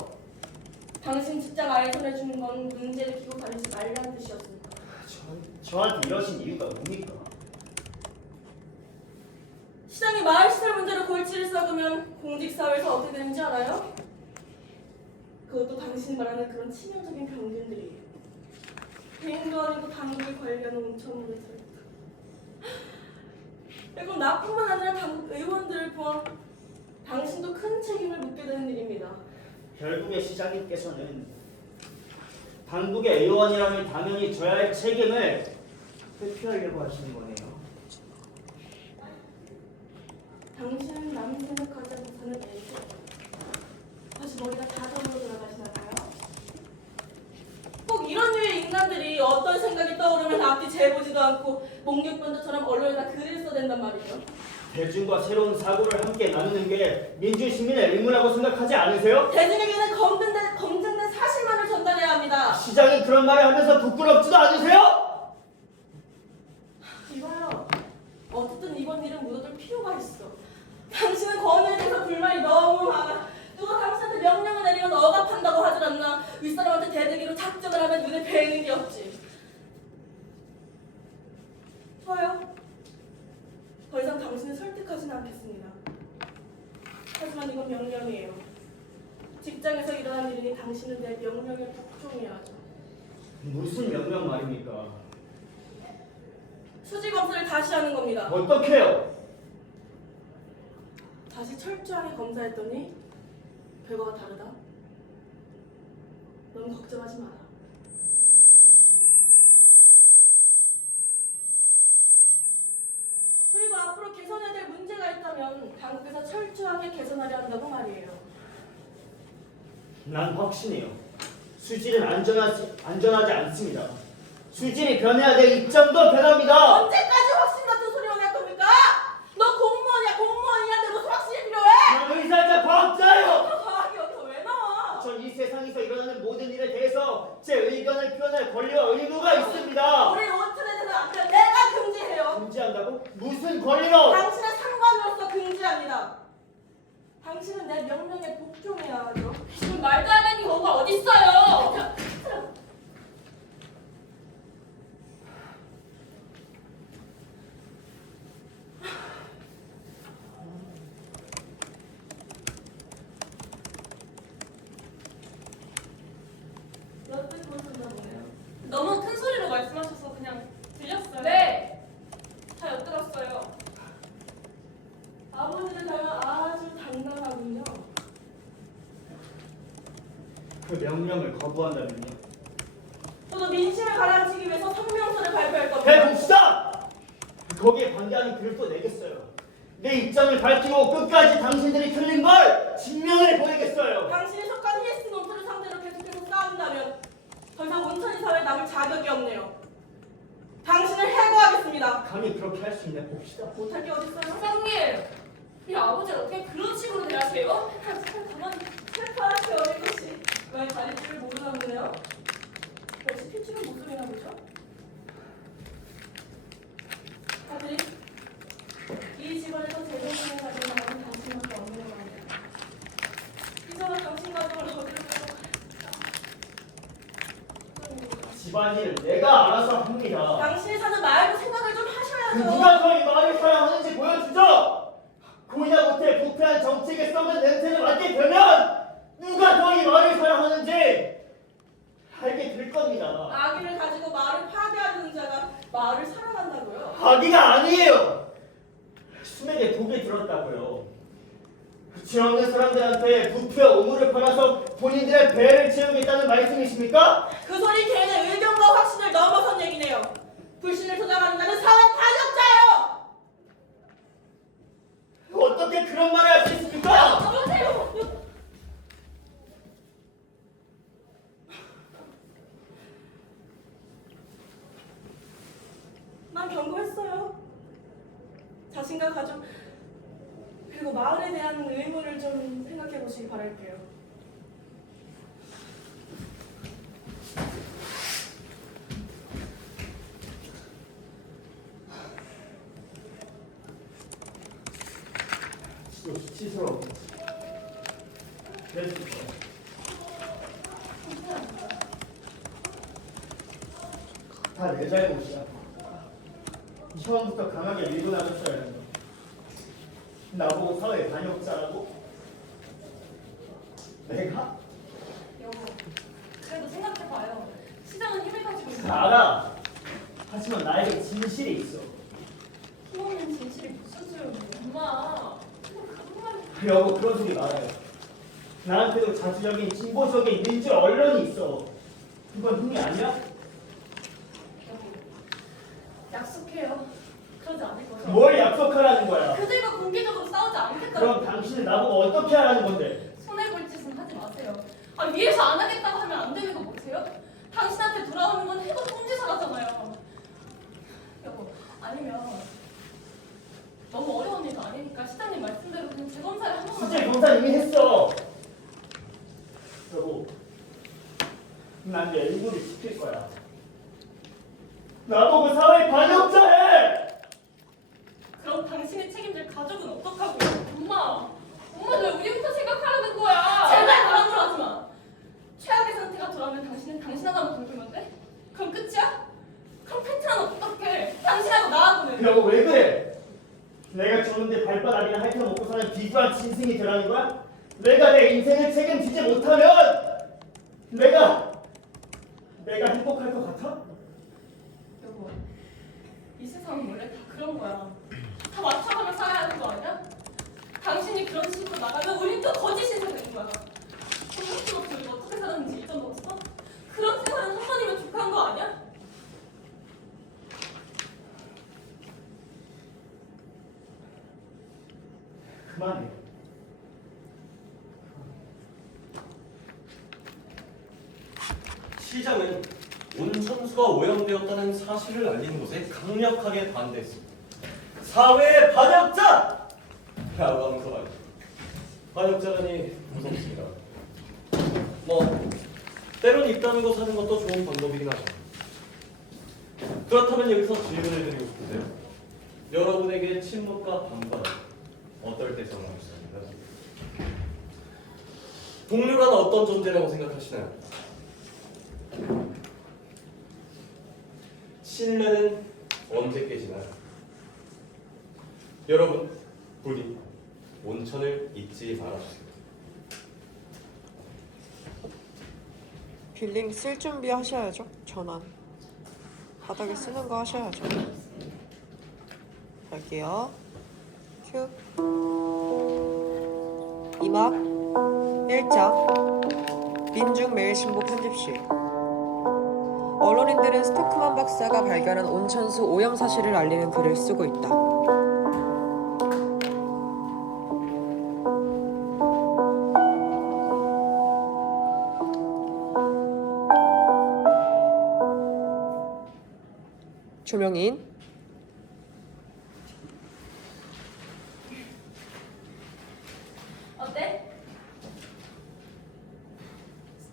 당신 직장 아예 전해주는 건 문제를 기고 다니지 말라는 뜻이었습니다. 저한테 이러신 이유가 뭡니까? 시장이 마을시설 문제로 골치를 썩으면 공직사회에서 어떻게 되는지 알아요? 그것도 당신이 말하는 그런 치명적인 병균들이 개인도 아니고 당국을 관리하는 온천문을 들었다. 이건 나뿐만 아니라 당국 의원들을 포함 당신도 큰 책임을 묻게 되는 일입니다. 결국에 시장님께서는 당국의 의원이라면 당연히 져야 할 책임을 회피하려고 하시는 거네요. 당신은 남 생각하지 못하는 애죠. 다시 머리가 자동으로 돌아가시나 봐요. 꼭 이런 류의 인간들이 어떤 생각이 떠오르면 앞뒤 재보지도 않고 목욕변조처럼 언론에다 글을 써댄단 말이죠. 대중과 새로운 사고를 함께 나누는 게 민주 시민의 의무라고 생각하지 않으세요? 대중에게는 검증된 사실만을 전달해야 합니다. 시장이 그런 말을 하면서 부끄럽지도 않으세요? 이봐요. 어쨌든 이번 일은 묻어둘 필요가 있어. 당신은 권위에 대해서 불만이 너무 많아. 누가 당신한테 명령을 내리면 억압한다고 하질 않나. 윗사람한테 대들기로 작정을 하면 눈에 뵈는 게 없지. 좋아요. 더 이상 당신을 설득하지는 않겠습니다. 하지만 이건 명령이에요. 직장에서 일어난 일이니 당신은 내 명령에 복종해야 하죠. 무슨 명령 말입니까? 수지 검사를 다시 하는 겁니다. 어떻게요? 다시 철저하게 검사했더니 결과가 다르다. 넌 걱정하지 마라. 그리고 앞으로 개선해야 될 문제가 있다면 당국에서 철저하게 개선하려 한다고 말이에요. 난 확신해요. 수질은 안전하지 않습니다. 수질이 변해야 될 입장도 변합니다. 언제까지 확신 같은 소리만 할 겁니까? 너 공무원이야 공무원이냐는데 무슨 확신이 필요해? 난 의사자 과학자예요. 과학이 여기서 왜 나와? 전 이 세상에서 일어나는 모든 일에 대해서 제 의견을 표현할 권리와 의무가 있습니다. 우리 오튼에 대해서 안 돼. 내가 금지해요. 금지한다고? 무슨 권리로? 당신은 상관으로서 금지합니다. 당신은 내 명령에 복종해야 하죠. 지금 말도 안 되는 경우가 어딨어요? 엿듣고 있었나 보네요. 너무 큰 소리로 말씀하셔서 그냥 들렸어요. 네, 다 엿들었어요. 아버지를 닮아 아주 당당하군요. 그 명령을 거부한다면요? 저도 민심을 가라앉히기 위해서 성명서를 발표할 겁니다. 해봅시다! 거기에 반대하는 글을 또 내겠어요. 내 입장을 밝히고 끝까지 당신들이 틀린 걸 증명해 보이겠어요. 당신이 속한 히에스 논토를 상대로 계속해서 싸운다면 더 이상 온천이 사회에 남을 자격이 없네요. 당신을 해고하겠습니다. 감히 그렇게 할 수 있나 봅시다. 못할 게 어딨어요? 사장님, 우리 아버지를 어떻게 그런 식으로 대하세요? 가만히 슬퍼하게 어린 것이 왜 다리줄을 모르나 보네요. 역시 필출은 목소리나 보죠? 아들이 이 집안에서 제정신을 가진 사람은 당신밖에 없는 거 아니야. 이제와 당신 가족을 어디로 빼고 집안일을 내가 알아서 합니다. 당신이 사는 마을도 생각을 좀 하셔야죠. 누가 더 이 말을 사랑하는지 보여주죠. 고의나 못해 부패한 정책이 마을을 사랑한다고요? 아기가 아니에요. 수맥에 독이 들었다고요. 죄없는 사람들한테 부패와 오물을 팔아서 본인들의 배를 채우겠다는 말씀이십니까? 그 소리 걔는 의견과 확신을 넘어선 얘기네요. 불신을 조장한다는 사회 반역자예요. 어떻게 그런 말을 할 수 있습니까? 여보세요. 난 경고했어요. 자신과 가족 그리고 마을에 대한 의무를 좀 생각해 보시기 바랄게요. 진짜 수치스러워. 그랬을까? 다 내 잘못이야. 처음부터 강하게 밀고 나갔어야 했는데. 나보고 사회 반역자라고? 내가? 여보, 그래도 생각해봐요. 시장은 힘을 가지고 있어. 알아. 하지만 나에게 진실이 있어. 힘없는 진실이 무슨 소용이에요? 엄마, 그만. 여보 그런 소리 말아요. 나한테도 자주적인 진보적인 민주 언론이 있어. 그건 힘이 아니야? 여보, 약속해요. 그러지 않을 거죠? 뭘 약속하라는 거야? 그들과 공개적으로 싸우지 않을 때까지 그럼 당신은 나보고 어떻게 하라는 건데? 손해볼 짓은 하지 마세요. 아, 위에서 안 하겠다고 하면 안 되는 거 못해요? 당신한테 돌아오는 건 해고 통지사라잖아요. 여보, 아니면 너무 어려운 일도 아니니까 시장님 말씀대로 그냥 재검사를 한 번만. 실제 검사 이미 했어. 여보, 난 내 일부를 지킬 거야. 나보고 사회 반역자해! 그럼 당신이 책임질 가족은 어떡하고요? 엄마 왜 우리부터 생각하라는 거야? 제발 그런 말 하지 마. 최악의 상태가 돌아오면 당신은 당신 하나만 돌보면 돼? 그럼 끝이야? 그럼 패트는 어떡해? 당신하고 나하고는. 여보 왜 그래? 내가 죽는데 발바닥이나 핥혀 먹고 사는 비주한 짐승이 되라는 거야? 내가 내 인생을 책임지지 못하면 내가 행복할 것 같아? 여보, 이 세상은 원래 다 그런 거야. 다 맞춰가며 살아야 하는 거 아니야? 당신이 그런 식으로 나가면 우린 또 거짓이 되는 거야. 생각도 없이 우리가 어떻게 살았는지 잊어먹었어? 그런 생활은 한 번이면 족한 거 아니야? 그만해. 시장은 온천수가 오염되었다는 사실을 알리는 것에 강력하게 반대했습니다. 사회의 반역자! 라고 하면서 말이죠. 반역자라니 무섭습니다. 뭐 때론 입 다물고 사는 것도 좋은 방법이긴 하죠. 그렇다면 여기서 질문을 드리고 싶은데요. 여러분에게 침묵과 반발 어떨 때 정하셨습니까? 동료란 어떤 존재라고 생각하시나요? 신뢰는 언제 깨지나요? 여러분, 부디 온천을 잊지 말아주세요. 빌링 쓸 준비 하셔야죠. 전환. 바닥에 쓰는 거 하셔야죠. 갈게요. 큐. 이막 1장 민중매일신보 편집실. 언론인들은 스토크만 박사가 발견한 온천수 오염 사실을 알리는 글을 쓰고 있다. 조명인 어때?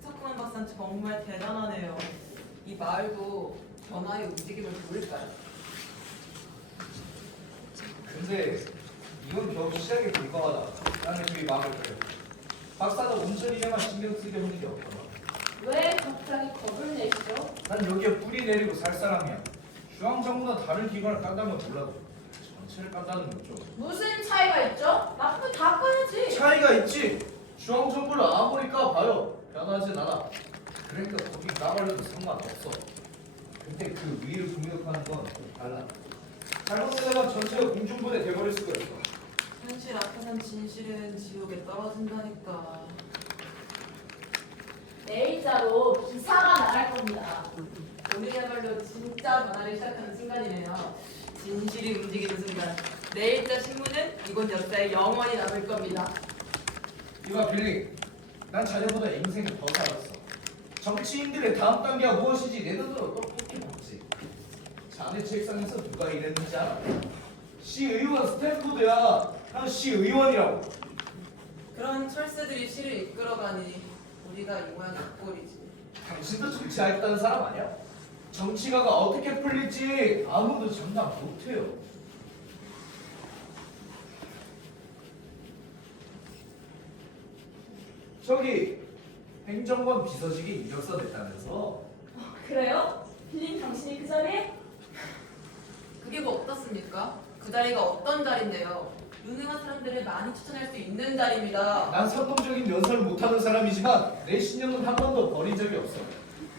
스토크만 박사는 정말 대단하네요. 이 마을도 변화의 움직임을 보일까요? 근데 이건 겨우 시작에 불과하다. 나는 저희 마음을 그래요. 박사는 온천 일에만 신경 쓰게 하는 게 없구나. 왜 갑자기 겁을 내시죠? 난 여기에 뿌리 내리고 살 사람이야. 중앙정부나 다른 기관을 깐다면 몰라도 전체를 깐다는 건 좀 무슨 차이가 있죠? 나쁘면 다 꺼야지. 차이가 있지. 중앙정부를 아무리 까봐요 변하진 않아. 그러니까 거기 까발려도 상관없어. 근데 그 위를 공격하는 건 좀 달라. 잘못되다가 전체가 공중분해 돼버릴 수가 있어. 현실 앞에선 진실은 지옥에 떨어진다니까. 내일자로 기사가 나갈 겁니다. 오늘이야말로 진짜 변화를 시작하는 순간이네요. 진실이 움직이는 순간. 내일자 신문은 이곳 역사에 영원히 남을 겁니다. 이봐 빌리, 난 자네보다 인생을 더 살았어. 정치인들의 다음 단계가 무엇인지 내 눈으로 똑똑히 봤지. 자네 책상에서 누가 일했는지 알아? 시의원 스탠포드야. 난 시의원이라고. 그런 철새들이 시를 이끌어가니 우리가 이 모양이 꼴이지. 당신도 정치하겠다는 사람 아니야? 정치가가 어떻게 풀릴지 아무도 장담 못해요. 저기 행정관 비서직이 이력서 냈다면서? 그래요? 빌린 당신이 그 자리에? 그게 뭐 어떻습니까? 그 자리가 어떤 자리인데요? 유능한 사람들을 많이 추천할 수 있는 자리입니다. 난 선동적인 연설을 못하는 사람이지만 내 신념은 한 번도 버린 적이 없어.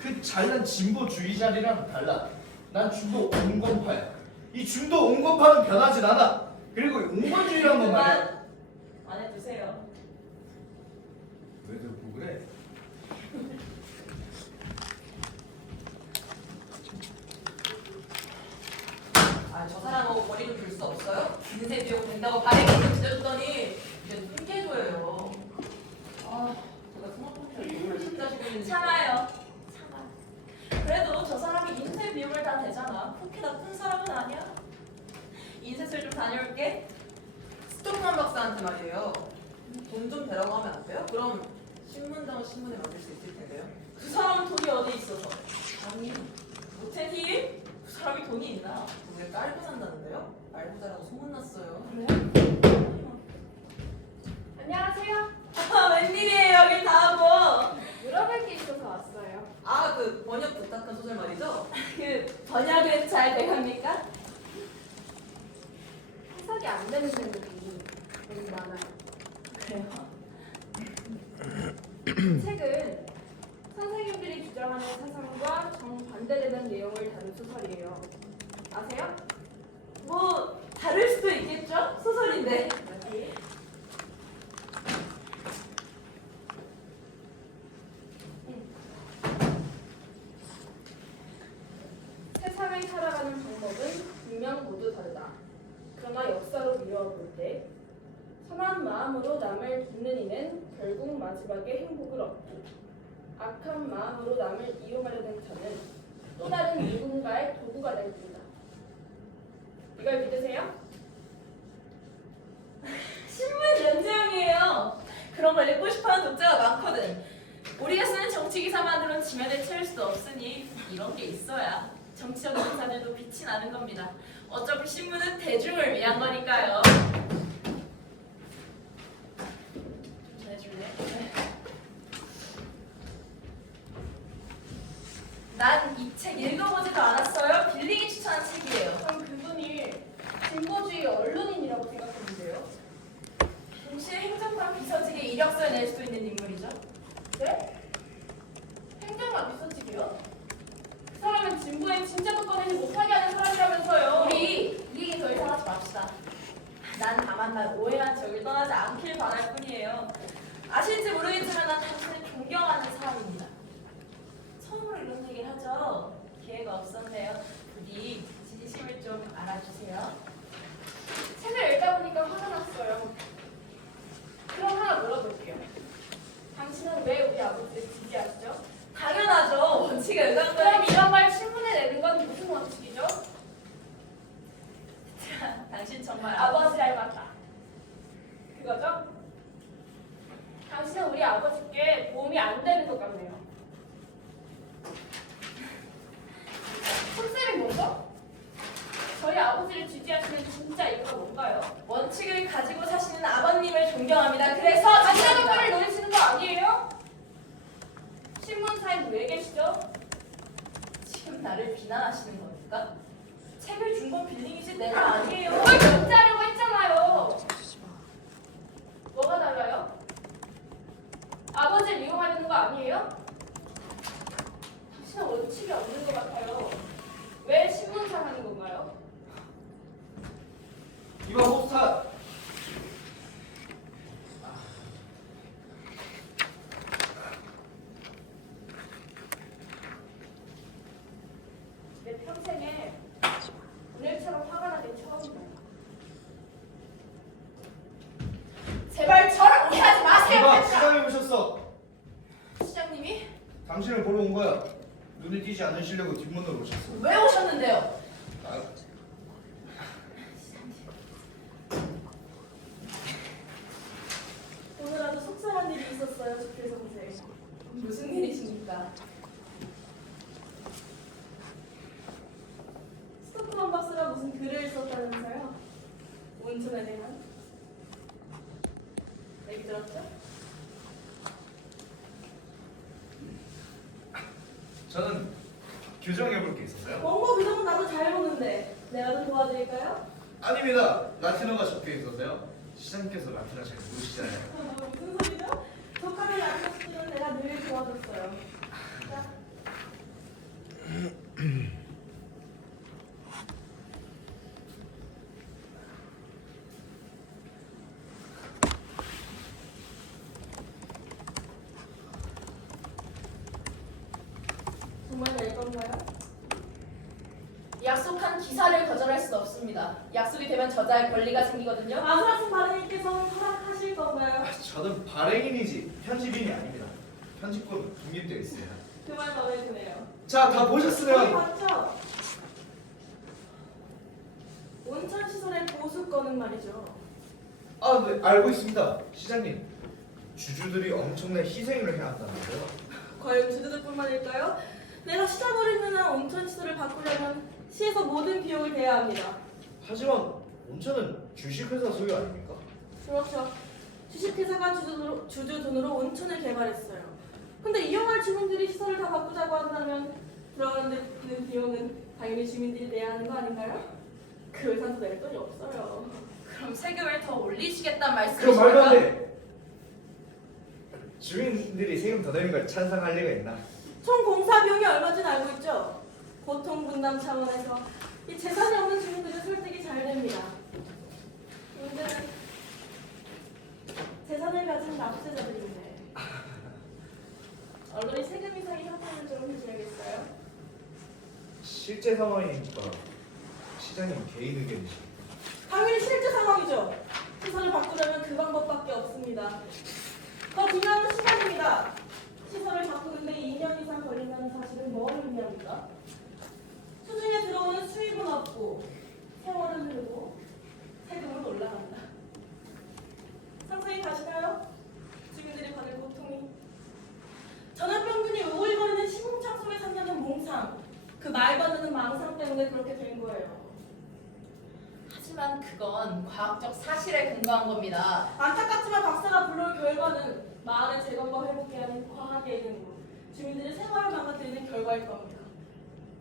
그 잘난 진보주의자리랑 달라. 난 중도 온건파야. 이 중도 온건파는 변하진 않아. 그리고 온건주의란 건 말이야. 안에 두세요. 왜 들고 그래? 아, 저 사람하고 거리를 둘 수 없어요? 인생 비용 된다고 발행기를 찢어줬더니 이제 핑계줘요. 아, 제가 스마트폰을 누구를 진짜 시고 있는지. 참아요. 참아. 그래도 저 사람이 인쇄 비용을 다 대잖아. 그렇게 나쁜 사람은 아니야. 인쇄소에 좀 다녀올게. 스톡만 박사한테 말이에요. 돈 좀 대라고 하면 안 돼요? 그럼 신문장은 신문에 맡길 수 있을 텐데요. 그 사람은 돈이 어디 있어서? 아니, 모태티? 그 사람이 돈이 있나? 돈을 깔고 산다는데요? 말부자라고 소문났어요. 그래? 안녕하세요. 웬일이에요, 여기 다 하고. 물어볼 게 있어서 왔어요. 아, 그 번역 부탁한 소설 말이죠? 그 번역은 잘 돼갑니까? 해석이 안 되는 제목이 너무 많아요. 그래요? 책은 선생님들이 주장하는 사상과 정반대되는 내용을 다룬 소설이에요. 아세요? 뭐 다를 수도 있겠죠? 소설인데. 네. 세상을 살아가는 방법은 분명 모두 다르다. 그러나 역사로 미뤄볼 때 선한 마음으로 남을 돕는 이는 결국 마지막에 행복을 얻고 악한 마음으로 남을 이용하려는 자는 또 다른 누군가의 도구가 될 뿐이다. 이걸 믿으세요? 신문 연재용이에요. 그런 걸 읽고 싶어하는 독자가 많거든. 우리가 쓰는 정치 기사만으로는 지면을 채울 수도 없으니 이런 게 있어야 정치적 기사들도 빛이 나는 겁니다. 어차피 신문은 대중을 위한 거니까요. 전해줄래? 난 이 책 읽어보지도 않았어요. 빌링이 추천한 책이에요. 전 그분이 진보주의 언론인이라고 생각했는데요. 동시에 행정관 비서직의 이력서에 낼 수도 있는 인물이죠. 네? 행정관 비서직이요? 그 사람은 진보에 진짜 똑바르지 못하게 하는 사람이라면서요. 우리 이 얘기 더 이상 하지 맙시다. 난 다만 날 오해한 적을 떠나지 않길 바랄 뿐이에요. 아실지 모르겠지만 난 당신을 존경하는 사람입니다. 처음으로 이런 얘기를 하죠. 기회가 없었네요. 부디 진심을 좀 알아주세요. 책을 읽다 보니까 화가 났어요. 그럼 하나 물어볼게요. 당신은 왜 우리 아버지를 지지하시죠? 당연하죠. 원칙에 의한 그럼 거니. 이런 말 신문에 내는 건 무슨 원칙이죠? 당신 정말 아버지 닮았다. 그거죠? 당신은 우리 아버지께 도움이 안 되는 것 같네요. 컨셉이 뭐죠? 저희 아버지를 지지하시는 진짜 이유가 뭔가요? 원칙을 가지고 사시는 아버님을 존경합니다. 그래서 자신의 지지합니다. 덕분을 노리시는 거 아니에요? 신문사에 왜 계시죠? 지금 나를 비난하시는 겁니까? 책을 준 건 빌링이지 내가 아니에요. 그걸 견제하려고 했잖아요. 뭐가 달라요? 아버지를 이용하려는 거 아니에요? 당신은 원칙이 없는 것 같아요. 시장처럼 화가 나게 처음이에요. 제발 저를 오해하지 마세요. 이봐, 얘들아. 시장님 오셨어. 시장님이 당신을 보러 온 거야. 눈에 띄지 않으시려고 뒷문으로 오셨어. 왜 오셨는데요? 아, 오늘 아주 속상한 일이 있었어요, 주필 선생. 무슨 일이십니까? 스토크만 박사가 무슨 글을 썼다면서요? 온천에 대한. 얘기 들었죠? 저는 교정해 볼 게 있어서요. 원고 규정은 나도 잘 보는데 내가 좀 도와드릴까요? 아닙니다. 라틴어가 적혀 있어서요. 시장님께서 라틴어 잘 모르시잖아요. 무슨 소리죠? 독하면 약속들은 내가 늘 도와줬어요. 자, 정말 낼 건가요? 약속한 기사를 거절할 수 없습니다. 약속이 되면 저자의 권리가 생기거든요. 아슬아슬 발행님께서 허락하실 건가요? 저는 발행인이지 편집인이 아닙니다. 편집권은 독립되어 있습니다. 그 말 마음에 드네요. 자, 다 저기 보셨으면 봤죠? 온천 시설의 보수권은 말이죠. 아, 네, 알고 있습니다. 시장님, 주주들이 엄청난 희생을 해야 한다는데요. 과연 주주들뿐만일까요? 내가 시작을 있는 한 온천 시설을 바꾸려면 시에서 모든 비용을 대야 합니다. 하지만 온천은 주식회사 소유 아닙니까? 그렇죠. 주식회사가 주주 돈으로 온천을 개발했어요. 근데 이용할 주민들이 시설을 다 바꾸자고 한다면 들어가는 데 드는 비용은 당연히 주민들이 내야 하는 거 아닌가요? 그 회사도 낼 돈이 없어요. 그럼 세금을 더 올리시겠다는 그럼 말도 안 말씀이십니까? 돼. 주민들이 세금 더 내는 걸 찬성할 리가 있나? 총 공사 비용이 얼마인지는 알고 있죠? 고통 분담 차원에서 이 재산이 없는 주민들은 설득이 잘 됩니다. 문제는 재산을 가진 납세자들인데 언론이 세금 이상의 형편을 좀 해줘야겠어요? 실제 상황이니까 시장님 개인 의견이시죠. 당연히 실제 상황이죠. 시설을 바꾸려면 그 방법밖에 없습니다. 더 중요한 건 시간입니다. 시설을 바꾸는데 2년 이상 걸린다는 사실은 뭘 의미합니까? 수중에 들어오는 수입은 없고 세월은 흐르고 세금은 올라간다. 상상이 가시나요? 주민들이 받을 고통이. 전화병균이 우글거리는 시궁창 속에 산다는 몽상, 그 말도 안 되는 망상 때문에 그렇게 된 거예요. 하지만 그건 과학적 사실에 근거한 겁니다. 안타깝지만 박사가 불러올 결과는 마을의 재건과 회복이 아닌 과학의 이름으로 주민들의 생활을 망가뜨리는 결과일 겁니다.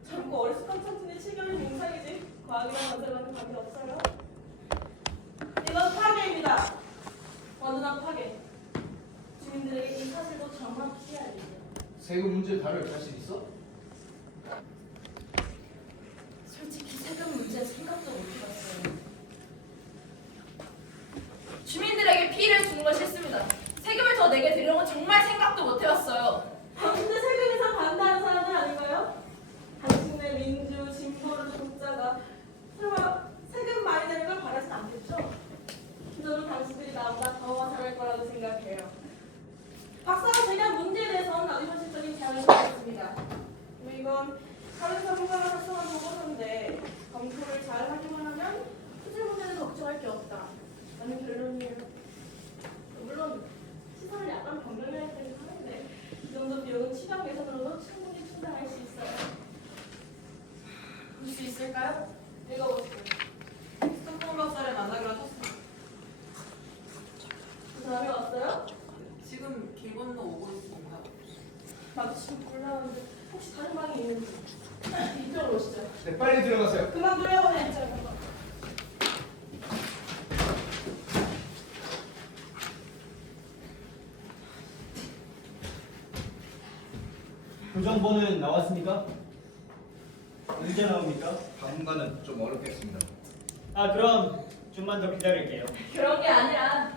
젊고 어리숙한 청춘의 실견이 몽상이지 과학이랑 건설과는 관계없어요. 이건 파괴입니다. 완전한 파괴. 주민들에게 이 사실도 정확히 알리죠. 세금 문제 다룰 자신 있어? 솔직히 세금 문제 생각도 못 해봤어요. 주민들에게 피해를 주는 건 싫습니다. 세금을 더 내게 되려는 건 정말 생각도 못 해봤어요. 당신들 세금 이상 반대하는 사람들 아닌가요? 당신네 민주, 진보를 독자가 설마 세금 많이 내는 걸 바라진 않겠죠? 저는 당신들이 나보다 더 잘할 거라고 생각해요. 박사가 제기한 문제에 대해서는 아주 현실적인 제안을 드렸습니다. 이건 다른 전문가가 작성한 보고서인데 검토를 잘 하기만 하면 수질 문제는 걱정할 게 없다. 라는 결론이에요. 물론 시설을 약간 변경해야 되긴 하는데 이 정도 비용은 시장 예산으로도 충분히 충당할 수 있어요. 볼 수 있을까요? 읽어보세요. 스토크홈 박사를 만나기로 하셨습니다. 그 사람이 왔어요? 지금 길 건너 오고 있습니다. 나도 지금 불나는데 혹시 다른 방이 있는지 이쪽으로 오시죠. 네, 빨리 들어가세요. 그만 돌려보내 이쪽으로. 교정본은 나왔습니까? 언제 나옵니까? 당분간은 좀 어렵겠습니다. 아 그럼 좀만 더 기다릴게요. 그런 게 아니라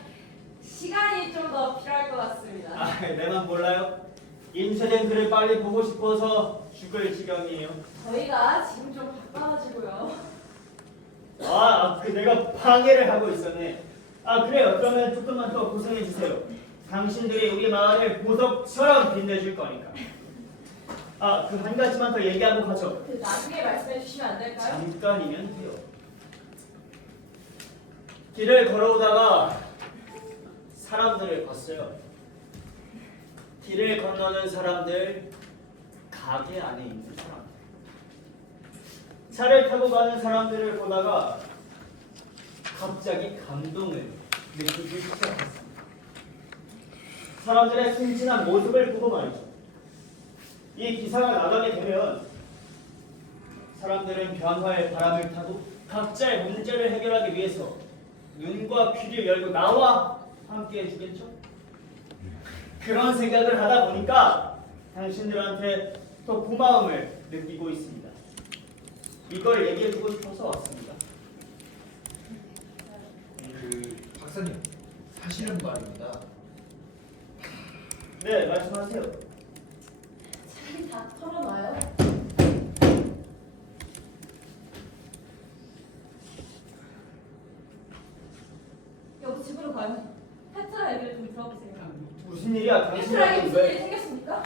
시간이 좀 더 필요할 것 같습니다. 아 내만 몰라요? 인쇄된 글을 빨리 보고 싶어서 죽을 지경이에요. 저희가 지금 좀 바빠가지고요. 내가 방해를 하고 있었네. 그래요. 그러면 조금만 더 고생해 주세요. 당신들이 우리 마을을 보석처럼 빛내줄 거니까. 그 한 가지만 더 얘기하고 가죠. 나중에 말씀해 주시면 안 될까요? 잠깐이면 돼요. 길을 걸어오다가 사람들을 봤어요. 길을 건너는 사람들, 가게 안에 있는 사람, 차를 타고 가는 사람들을 보다가 갑자기 감동을 느끼기 시작했습니다. 사람들의 순진한 모습을 보고 말이죠. 이 기사가 나가게 되면 사람들은 변화의 바람을 타고 각자의 문제를 해결하기 위해서 눈과 귀를 열고 나와 함께 해주겠죠? 그런 생각을 하다 보니까 당신들한테 더 고마움을 느끼고 있습니다. 이걸 얘기해주고 싶어서 왔습니다. 박사님, 사실은 말입니다. 네, 말씀하세요. 잘 다 털어놔요. 여보 집으로 가요. 페트라 얘기를 좀 들어보세요. 무슨 일이야? 페트라에게 당신은 무슨 일이 왜? 생겼습니까?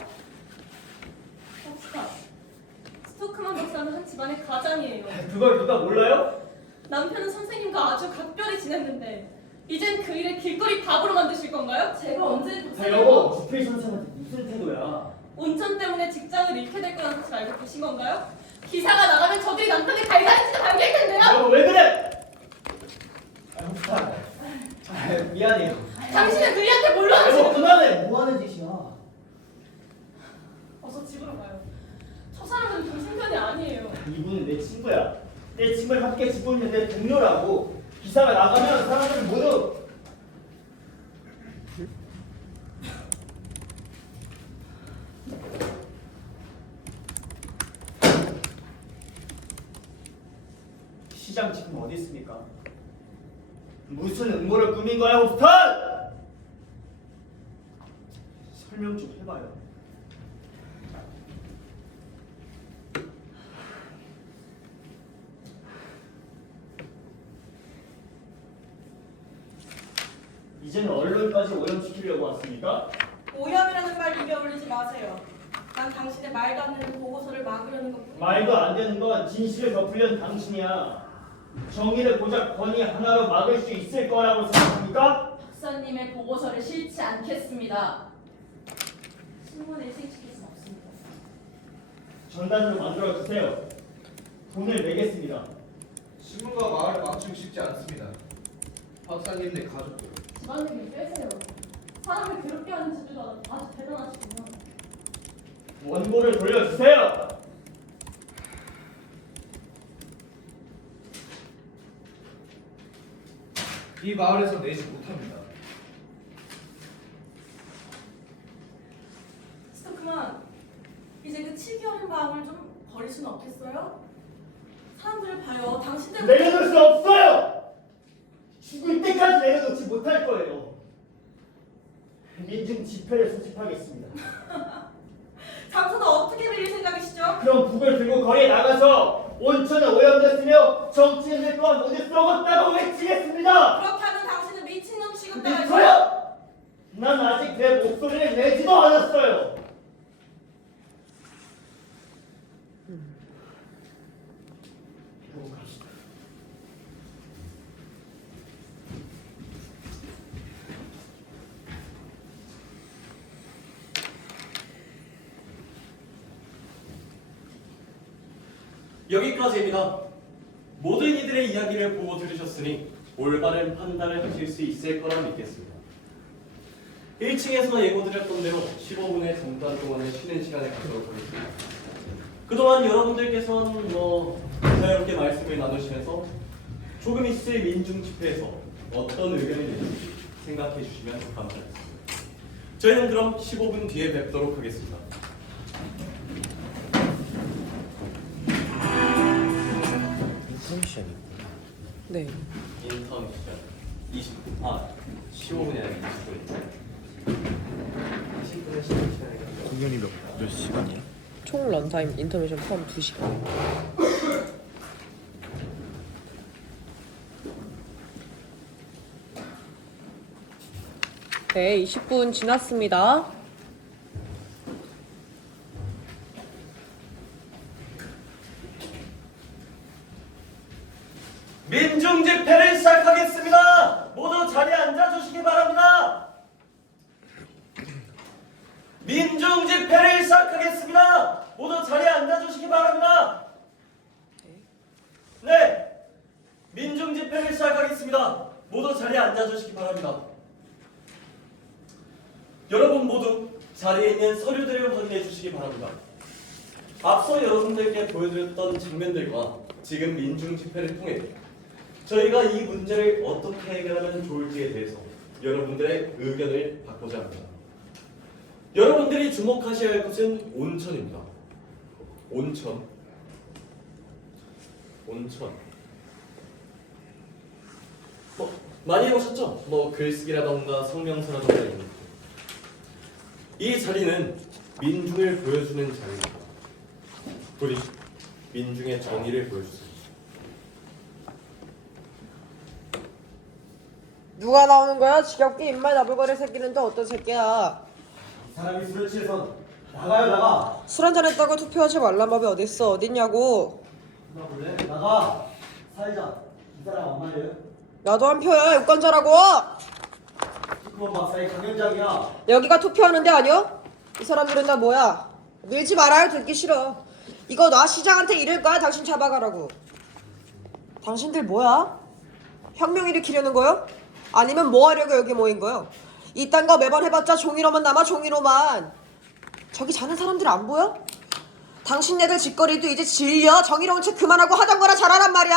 박사, 스토크만 박사는 한 집안의 가장이에요. 그걸 누가 몰라요? 남편은 선생님과 아주 각별히 지냈는데 이젠 그 일을 길거리 밥으로 만드실 건가요? 제가 언제 여보, 주필 선생한테 무슨 태도야? 온천 때문에 직장을 잃게 될 거라는 사실 알고 계신 건가요? 기사가 나가면 저들이 남편의 갈갈이지도 담길 텐데요. 여보, 왜 그래? 미안해요. 당신은 누이한테 뭘로 여보, 하시는 그만해. 뭐 하는 짓이야? 어서 집으로 가요. 저 사람은 당신 편이 아니에요. 이분은 내 친구야. 내 짐을 함께 지고 있는 내 동료라고. 기사가 나가면 사람들은 모두 시장 지금 어디 있습니까? 무슨 음모를 꾸민 거야, 호스턴? 설명 좀 해봐요. 이제는 언론까지 오염시키려고 왔습니까? 오염이라는 말 입에 올리지 마세요. 난 당신의 말도 안 되는 보고서를 막으려는 것뿐이야. 말도 안 되는 건 진실을 덮으려는 당신이야. 정의를 고작 권위 하나로 막을 수 있을 거라고 생각합니까? 박사님의 보고서를 싫지 않겠습니다. 신문에 일생시킬 수 없습니다. 전단으로 만들어 주세요. 돈을 내겠습니다. 신문과 마을을 망치고 싶지 않습니다. 박사님네 가족들. 집안일을 빼세요. 사람을 괴롭게 하는 지주가 아주 대단하시군요. 원고를 돌려주세요. 이 마을에서 내지 못합니다. 스토크만, 이제 그 치기 어린 마음을 좀 버릴 수는 없겠어요? 사람들을 봐요. 당신 때문에 내려놓을 수 없어요. 죽을 때까지 내려놓지 못할 거예요. 민중 집회를 소집하겠습니다. 장소도 어떻게 빌릴 생각이시죠? 그럼 북을 들고 거리에 나가서 온천은 오염됐으며 정치인들 또한 모두 썩었다고 외치겠습니다. 그렇게 하면 당신은 미친놈 취급당할 미쳐요? 난 아직 내 목소리를 내지도 않았어요. 갑시다. 여기까지입니다. 모든 이들의 이야기를 보고 들으셨으니 올바른 판단을 하실 수 있을 거라 믿겠습니다. 1층에서 예고드렸던 대로 15분의 잠깐 동안의 쉬는 시간을 갖도록 하겠습니다. 그동안 여러분들께서는 자유롭게 말씀을 나누시면서 조금 있을 민중 집회에서 어떤 의견이 되는지 생각해 주시면 감사하겠습니다. 저희는 그럼 15분 뒤에 뵙도록 하겠습니다. 네. 인턴 시간 15분이 아니라 20분. 20분의 시간 시간에 공연이 몇 시간이야? 총 런타임 인터미션 포함 2시간. 네, 20분 지났습니다. 민중 집회를 시작하겠습니다. 모두 자리에 앉아주시기 바랍니다. 민중 집회를 시작하겠습니다. 모두 자리에 앉아주시기 바랍니다. 네, 민중 집회를 시작하겠습니다. 모두 자리에 앉아주시기 바랍니다. 여러분 모두 자리에 있는 서류들을 확인해 주시기 바랍니다. 앞서 여러분들께 보여드렸던 장면들과 지금 민중 집회를 통해 저희가 이 문제를 어떻게 해결하면 좋을지에 대해서 여러분들의 의견을 받고자 합니다. 여러분들이 주목하셔야 할 것은 온천입니다. 온천. 많이 해보셨죠? 글쓰기라던가 성명서라던가 이런 것. 이 자리는 민중을 보여주는 자리입니다. 우리 민중의 정의를 보여주세요. 누가 나오는 거야? 지겹게 입만 나불거릴 새끼는 또 어떤 새끼야? 이 사람이 술을 취해서 나가요 나가. 술 한잔 했다고 투표하지 말란 법이 어딨어? 어딨냐고? 나 볼래? 나가. 살자. 이 사람 엄마예요? 나도 한 표야. 유권자라고. 시커먼 박사의 강연장이야. 여기가 투표하는 데 아니야? 이 사람들은 다 뭐야? 밀지 말아요. 듣기 싫어. 이거 나 시장한테 이를 거야. 당신 잡아가라고. 당신들 뭐야? 혁명 일으키려는 거요? 아니면 뭐 하려고 여기 모인 거요? 이딴 거 매번 해봤자 종이로만 남아. 종이로만. 저기 자는 사람들 안 보여? 당신네들 짓거리도 이제 질려. 정의로운 척 그만하고 하던 거나 잘하란 말이야.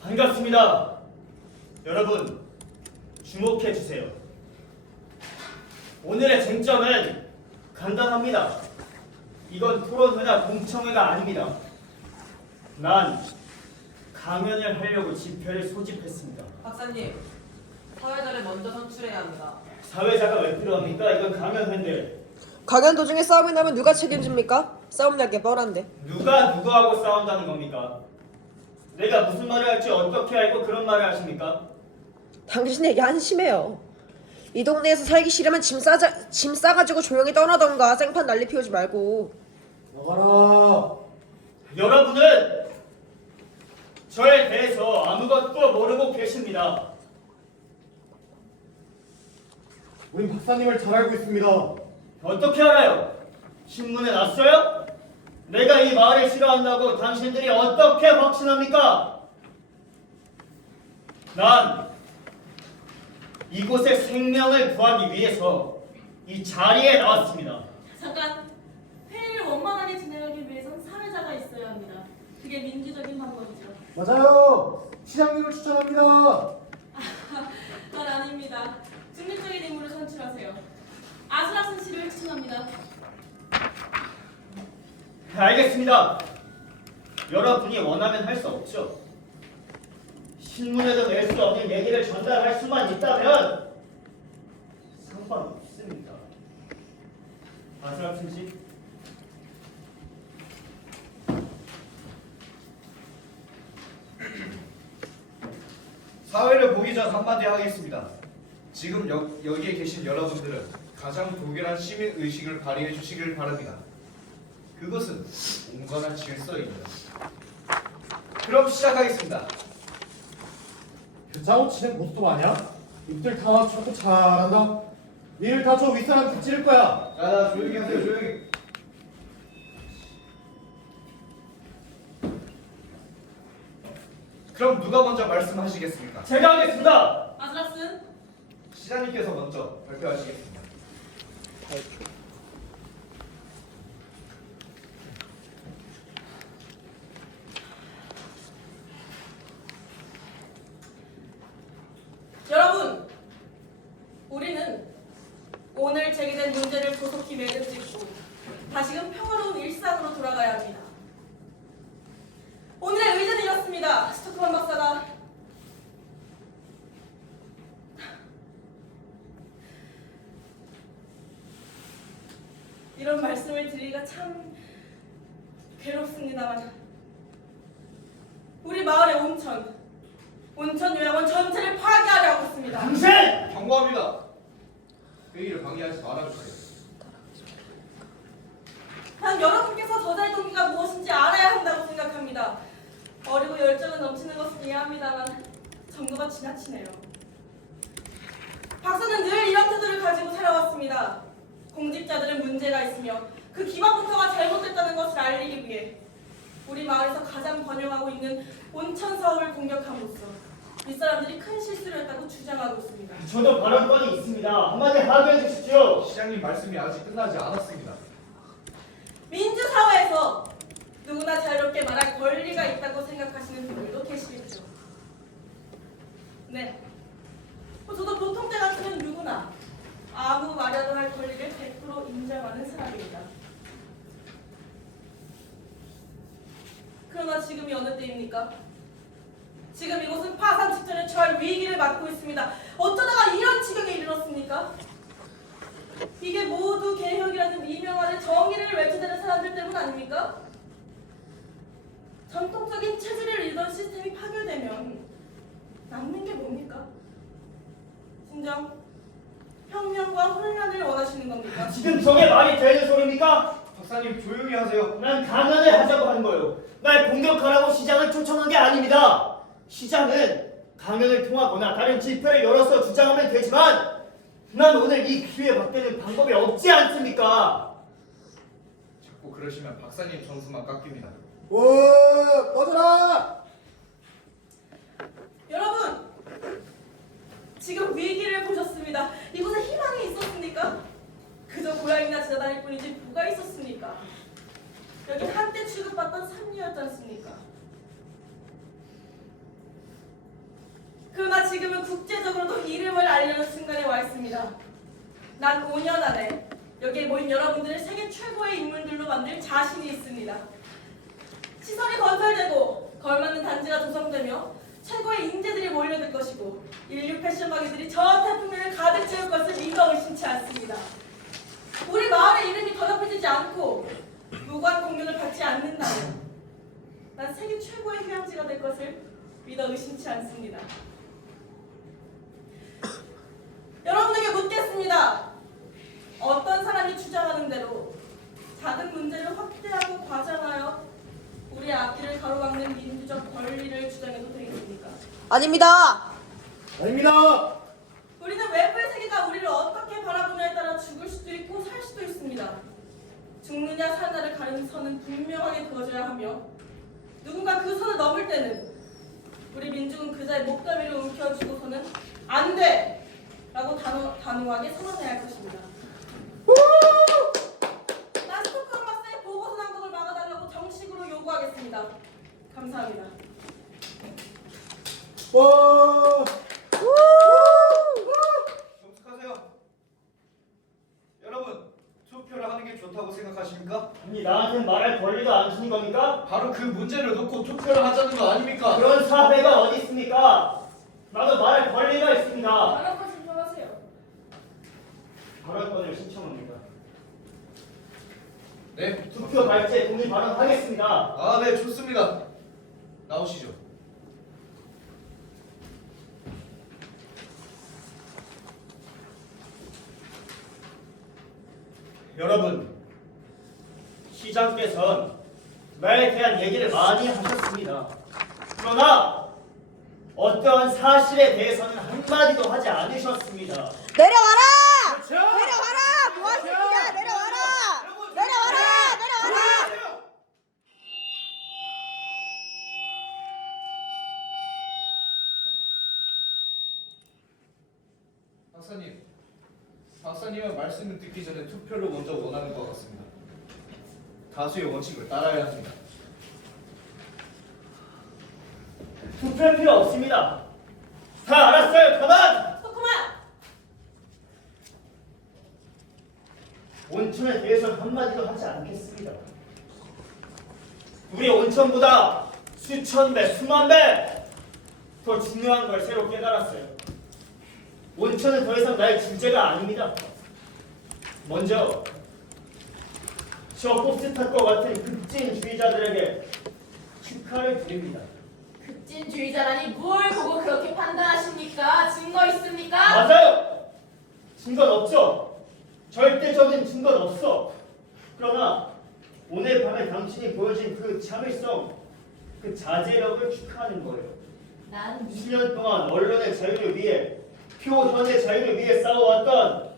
반갑습니다. 여러분, 주목해 주세요. 오늘의 쟁점은 간단합니다. 이건 토론회나 공청회가 아닙니다. 난 강연을 하려고 집회를 소집했습니다. 박사님, 사회자를 먼저 선출해야 합니다. 사회자가 왜 필요합니까? 이건 강연회인데. 강연 도중에 싸움이 나면 누가 책임집니까? 싸움 날 게 뻔한데. 누가 누구하고 싸운다는 겁니까? 내가 무슨 말을 할지 어떻게 알고 그런 말을 하십니까? 당신에게 한심해요. 이 동네에서 살기 싫으면 짐 싸가지고 조용히 떠나던가. 생판 난리 피우지 말고. 나가라. 여러분은 저에 대해서 아무것도 모르고 계십니다. 우린 박사님을 잘 알고 있습니다. 어떻게 알아요? 신문에 났어요? 내가 이 마을을 싫어한다고 당신들이 어떻게 확신합니까? 난 이곳의 생명을 구하기 위해서 이 자리에 나왔습니다. 잠깐, 회의를 원만하게 진행하기 위해선 사회자가 있어야 합니다. 그게 민주적인 방법이죠. 맞아요. 시장님을 추천합니다. 그건 아닙니다. 중립적인 인물을 선출하세요. 아슬아슬 씨를 추천합니다. 알겠습니다. 여러분이 원하면 할 수 없죠. 신문에도 낼 수 없는 얘기를 전달할 수만 있다면 상관없습니다. 아슬아슬 씨. 사회를 보기 전 한마디 하겠습니다. 지금 여기에 계신 여러분들은 가장 독일한 시민 의식을 발휘해 주시길 바랍니다. 그것은 온건한 질서입니다. 그럼 시작하겠습니다. 교차로 치는 고스톱 아니야? 입들 다 맞춰서 잘한다. 니를 다쳐 윗사람 다 찌를 거야. 자, 조용히 하세요. 조용히. 그럼 누가 먼저 말씀하시겠습니까? 제가 하겠습니다. 아슬아슬, 시장님께서 먼저 발표하시겠습니다. 여러분, 우리는 오늘 제기된 문제를 조속히 매듭짓고 다시금 평화로운 일상으로 돌아가야 합니다. 오늘의 의제는 이렇습니다. 스토크만 박사가 이런 말씀을 드리기가 참 괴롭습니다만 우리 마을의 온천 요양원 전체를 파괴하려 하고 있습니다. 당신! 경고합니다. 회의를 방해하지 말아주세요. 단 여러분께서 저자의 동기가 무엇인지 알아야 한다고 생각합니다. 어리고 열정은 넘치는 것은 이해합니다만 정도가 지나치네요. 박사는 늘 이런 태도를 가지고 살아왔습니다. 공직자들은 문제가 있으며 그 기반부터가 잘못됐다는 것을 알리기 위해 우리 마을에서 가장 번영하고 있는 온천 사업을 공격함으로써 윗사람들이 큰 실수를 했다고 주장하고 있습니다. 저도 발언권이 있습니다. 한마디 하게 해주십시오. 시장님 말씀이 아직 끝나지 않았습니다. 민주사회에서 누구나 자유롭게 말할 권리가 있다고 생각하시는 분들도 계시겠죠. 네. 저도 보통 때 같으면 누구나 아무 말이라도 할 권리를 100% 인정하는 사람입니다. 그러나 지금이 어느 때입니까? 지금 이곳은 파산 직전에 처할 위기를 맞고 있습니다. 어쩌다가 이런 지경에 이르렀습니까? 이게 모두 개혁이라는 미명 아래 정의를 외쳐대는 사람들 때문 아닙니까? 전통적인 체질을 이루던 시스템이 파괴되면 남는 게 뭡니까? 진정 혁명과 혼란을 원하시는 겁니까? 지금 저게 말이 되는 소리입니까? 박사님 조용히 하세요. 난 강연을 하자고 하는 거예요. 날 공격하라고 시장을 초청한 게 아닙니다. 시장은 강연을 통하거나 다른 집회를 열어서 주장하면 되지만 난 오늘 이 기회 받는 방법이 없지 않습니까? 자꾸 그러시면 박사님 점수만 깎입니다. 오, 꺼져라! 여러분! 지금 위기를 보셨습니다. 이곳에 희망이 있었습니까? 그저 고양이나 지나다닐 뿐이지 뭐가 있었습니까? 여긴 한때 취급받던 삼류였지 않습니까? 그러나 지금은 국제적으로도 이름을 알리는 순간에 와 있습니다. 난 5년 안에 여기에 모인 여러분들을 세계 최고의 인물들로 만들 자신이 있습니다. 시설이 건설되고 걸맞는 단지가 조성되며 최고의 인재들이 몰려들 것이고 인류 패션가게들이 저 태풍을 가득 채울 것을 믿어 의심치 않습니다. 우리 마을의 이름이 더럽혀지지 않고 무관 공격을 받지 않는다면 난 세계 최고의 휴양지가 될 것을 믿어 의심치 않습니다. 여러분에게 묻겠습니다. 어떤 사람이 주장하는 대로 작은 문제를 확대하고 과장하여 우리 앞길을 가로막는 민주적 권리를 주장해도 되겠습니까? 아닙니다. 아닙니다. 우리는 외부의 세계가 우리를 어떻게 바라보냐에 따라 죽을 수도 있고 살 수도 있습니다. 죽느냐 사느냐를 가리는 선은 분명하게 그어져야 하며 누군가 그 선을 넘을 때는 우리 민중은 그자의 목덜미를 움켜쥐고서는 안 돼! 라고 단호하게 선언해야 할 것입니다. 난 스토크 박사의 보고서 낭독을 막아달라고 정식으로 요구하겠습니다. 감사합니다. 와! 정숙하세요. 여러분, 투표를 하는 게 좋다고 생각하십니까? 아니 나한테 말할 권리도 안 주는 겁니까? 바로 그 문제를 놓고 투표를 하자는 거 아닙니까? 그런 사회가 어디 있습니까? 나도 말할 권리가 있습니다. 발언권 신청하세요. 발언권을 신청합니다. 네, 투표 발제 동의 발언하겠습니다. 아, 네, 좋습니다. 나오시죠. 여러분, 시장께서는 나에 대한 얘기를 많이 하셨습니다. 그러나 어떠한 사실에 대해서는 한마디도 하지 않으셨습니다. 내려와라! 그렇죠? 내려와라! 뭐 하는 거야? 내려와라! 내려와라! 내려와라! 박사님은 말씀을 듣기 전에 투표를 먼저 원하는 것 같습니다. 다수의 원칙을 따라야 합니다. 투표할 필요 없습니다. 다 알았어요. 그만! 스토크만! 온천에 대해서는 한마디도 하지 않겠습니다. 우리 온천보다 수천 배, 수만 배 더 중요한 걸 새로 깨달았어요. 온천은 더 이상 나의 주제가 아닙니다. 먼저 저 포스트과 같은 급진주의자들에게 축하를 드립니다. 급진주의자라니 뭘 보고 그렇게 판단하십니까? 증거 있습니까? 맞아요! 증거는 없죠. 절대적인 증거는 없어. 그러나 오늘 밤에 당신이 보여준 그 참을성, 그 자제력을 축하하는 거예요. 난 10년 동안 언론의 자유를 위해, 표현의 자유를 위해 싸워왔던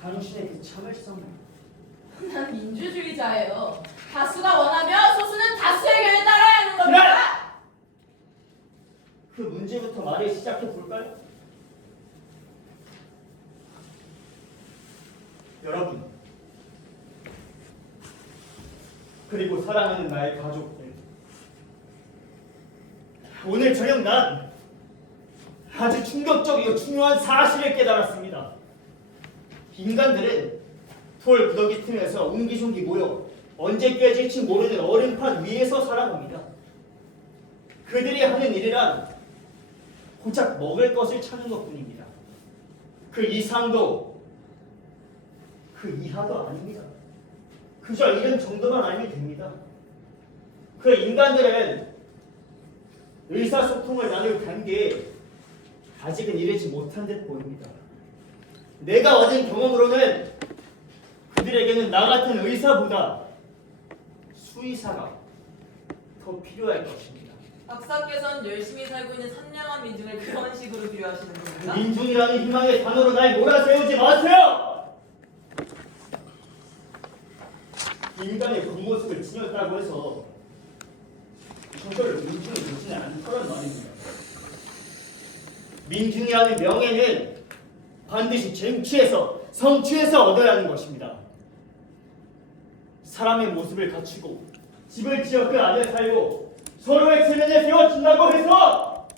당신의 그 참을성. 난 민주주의자예요. 다수가 원하면 소수는 다수의 의견에 따라야 하는 겁니다. 그 문제부터 말을 시작해 볼까요? 여러분, 그리고 사랑하는 나의 가족들, 오늘 저녁 난 아주 충격적이고 중요한 사실을 깨달았습니다. 인간들은 돌 구더기 틈에서 옹기종기 모여 언제 깨질지 모르는 얼음판 위에서 살아갑니다. 그들이 하는 일이란 고작 먹을 것을 찾는 것뿐입니다. 그 이상도 그 이하도 아닙니다. 그저 이런 정도만 알면 됩니다. 그 인간들은 의사소통을 나눌 단계에 아직은 이르지 못한 듯 보입니다. 내가 얻은 경험으로는 그들에게는 나 같은 의사보다 수의사가 더 필요할 것입니다. 박사께서는 열심히 살고 있는 선량한 민중을 그런 식으로 비유하시는 겁니까? 민중이라는 희망의 단어로 날 몰아세우지 마세요! 인간의 겉모습을 지녔다고 해서 저절로 민중을 되지는 않더란 말입니다. 민중이라는 명예는 반드시 쟁취해서 성취해서 얻어야 하는 것입니다. 사람의 모습을 갖추고 집을 지어 그 안에 살고 서로의 체면을 세워준다고 해서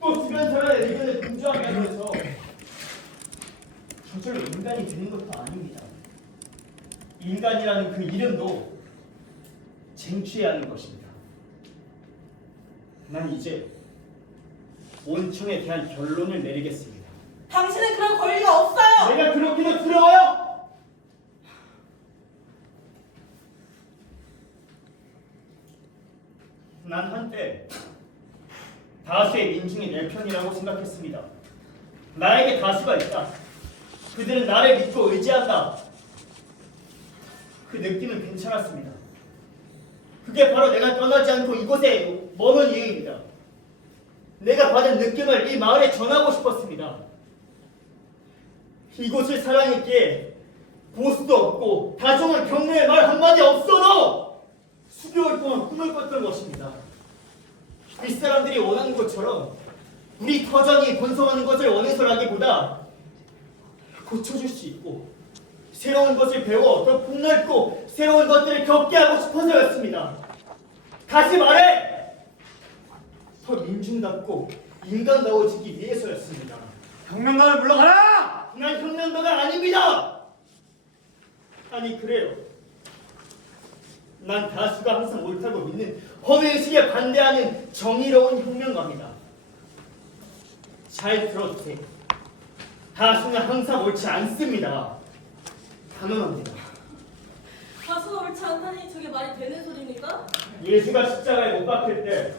또 주변 사람의 의견을 존중한다고 해서 저절로 인간이 되는 것도 아닙니다. 인간이라는 그 이름도 쟁취해야 하는 것입니다. 난 이제 온천에 대한 결론을 내리겠습니다. 당신은 그런 권리가 없어요. 내가 그렇게도 두려워요? 난 한때 다수의 민중이 내 편이라고 생각했습니다. 나에게 다수가 있다. 그들은 나를 믿고 의지한다. 그 느낌은 괜찮았습니다. 그게 바로 내가 떠나지 않고 이곳에 머문 이유입니다. 내가 받은 느낌을 이 마을에 전하고 싶었습니다. 이곳을 사랑했기에 보수도 없고 다정한 격려의 말 한마디 없어도 수개월 동안 꿈을 꿨던 것입니다. 윗사람들이 원하는 것처럼 우리 터전이 번성하는 것을 원해서라기보다 고쳐줄 수 있고 새로운 것을 배워 더 폭넓고 새로운 것들을 겪게 하고 싶어서였습니다. 다시 말해! 더 민중답고 인간다워지기 위해서였습니다. 혁명가를 물러가라! 난 혁명가가 아닙니다! 아니 그래요. 난 다수가 항상 옳다고 믿는 허위의식에 반대하는 정의로운 혁명가입니다. 잘 들어주세요. 다수는 항상 옳지 않습니다. 단언합니다. 다수가 옳지 않다니 저게 말이 되는 소리입니까? 예수가 십자가에 못 박힐 때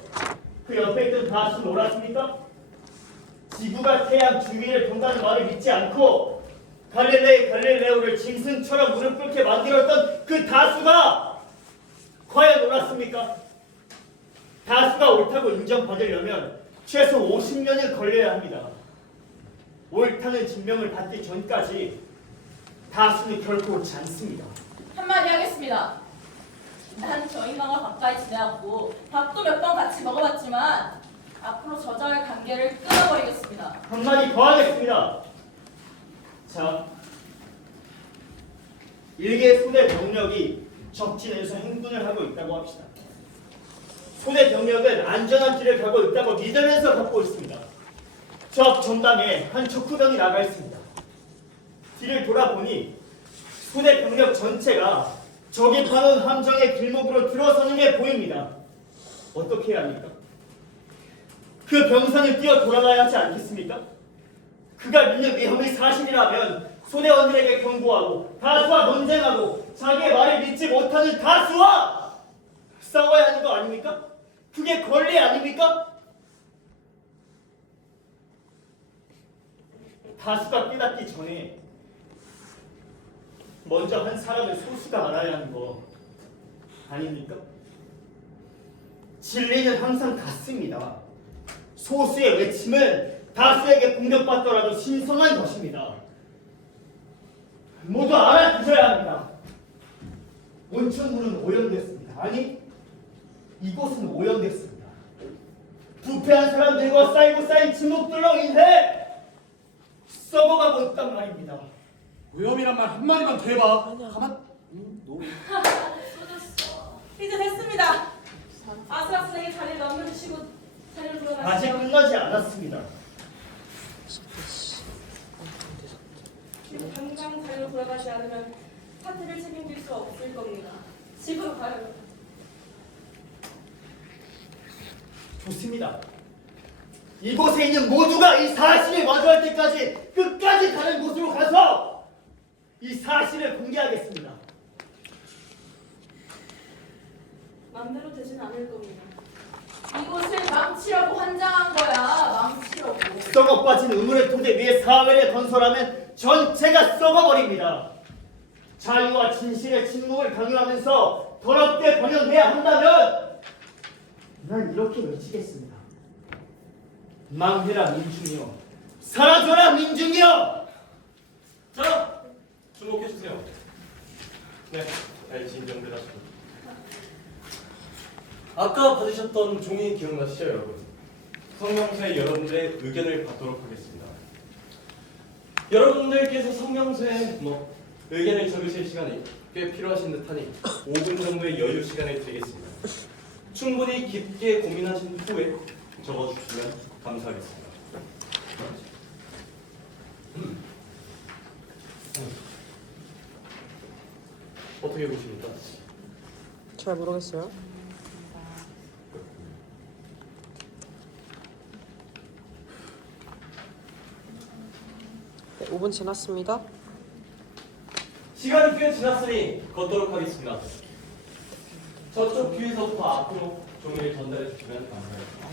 그 옆에 있던 다수는 옳았습니까? 지구가 태양 주위를 돈다는 말을 믿지 않고 갈릴레오를 짐승처럼 무릎 꿇게 만들었던 그 다수가 과연 옳았습니까? 다수가 옳다고 인정받으려면 최소 50년을 걸려야 합니다. 옳다는 증명을 받기 전까지 다수는 결코 옳지 않습니다. 한마디 하겠습니다. 난 저 인간과 가까이 지내왔고 밥도 몇 번 같이 먹어봤지만 앞으로 저자와의 관계를 끊어버리겠습니다. 한마디 더 하겠습니다. 자, 일개 소대 병력이 적진에서 행군을 하고 있다고 합시다. 소대 병력은 안전한 길을 가고 있다고 믿으면서 걷고 있습니다. 저 앞 전방에 한 적구병이 나가 있습니다. 뒤를 돌아보니 소대 병력 전체가 적이 파놓은 함정의 길목으로 들어서는 게 보입니다. 어떻게 해야 합니까? 그 병선을 뛰어 돌아가야 하지 않겠습니까? 그가 믿는 위험이 사실이라면 소대원들에게 경고하고 다수와 논쟁하고 자기의 말을 믿지 못하는 다수와 싸워야 하는 거 아닙니까? 그게 권리 아닙니까? 다수가 깨닫기 전에 먼저 한 사람을 소수가 알아야 하는 거 아닙니까? 진리는 항상 같습니다. 소수의 외침은 다수에게 공격받더라도 신성한 것입니다. 모두 알아두셔야 합니다. 온천물은 오염됐습니다. 아니, 이곳은 오염됐습니다. 부패한 사람들과 쌓이고 쌓인 침묵들로 인해 썩어가고 있단 말입니다. 오염이란 말 한마디만 더 해봐. 가만. 이제 됐습니다. 아슬아슬하게 자리를 넘겨주시고 자리로 아직 돌아가시죠. 끝나지 않았습니다. 지금 당장 자리로 돌아가지 않으면 사태를 책임질 수 없을 겁니다. 집으로 가요. 좋습니다. 이곳에 있는 모두가 이 사실을 마주할 때까지 끝까지 다른 곳으로 가서 이 사실을 공개하겠습니다. 마음대로 되진 않을 겁니다. 이곳을 망치라고 환장한 거야. 망치라고. 썩어 빠진 우물의 토대 위에 사회를 건설하면 전체가 썩어버립니다. 자유와 진실의 침묵을 강요하면서 더럽게 번영해야 한다면 난 이렇게 외치겠습니다. 망해라 민중이여, 사라져라 민중이여. 자, 주목해주세요. 네, 잘 진정되셨습니다. 아까 받으셨던 종이 기억나시죠, 여러분? 성명서에 여러분들의 의견을 받도록 하겠습니다. 여러분들께서 성명서에 의견을 적으실 시간이 꽤 필요하신 듯하니 5분 정도의 여유 시간을 드리겠습니다. 충분히 깊게 고민하신 후에 적어주시면 감사하겠습니다. 어떻게 보십니까? 잘 모르겠어요. 네, 5분 지났습니다. 시간이 꽤 지났으니 걷도록 하겠습니다. 저쪽 뒤에서부터 앞으로 종이를 전달해 주시면 감사하겠습니다.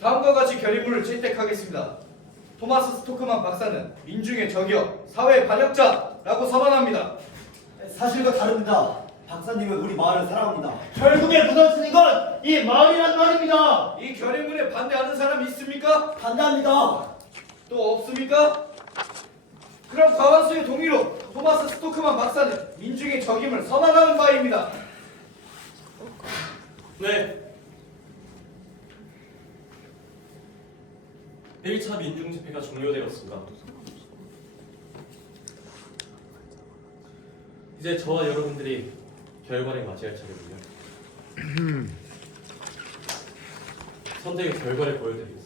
다음과 같이 결의문을 채택하겠습니다. 토마스 스토크만 박사는 민중의 적이여 사회의 반역자라고 선언합니다. 사실과 다릅니다. 박사님은 우리 마을을 사랑합니다. 결국에 무너지는 건 이 마을이란 말입니다. 이 결의문에 반대하는 사람이 있습니까? 반대합니다. 또 없습니까? 그럼 과반수의 동의로 토마스 스토크만 박사는 민중의 적임을 선언하는 바입니다. 네. 1차 민중집회가 종료되었습니다. 이제 저와 여러분들이 결과를 맞이할 차례군요. 선택의 결과를 보여드리겠습니다.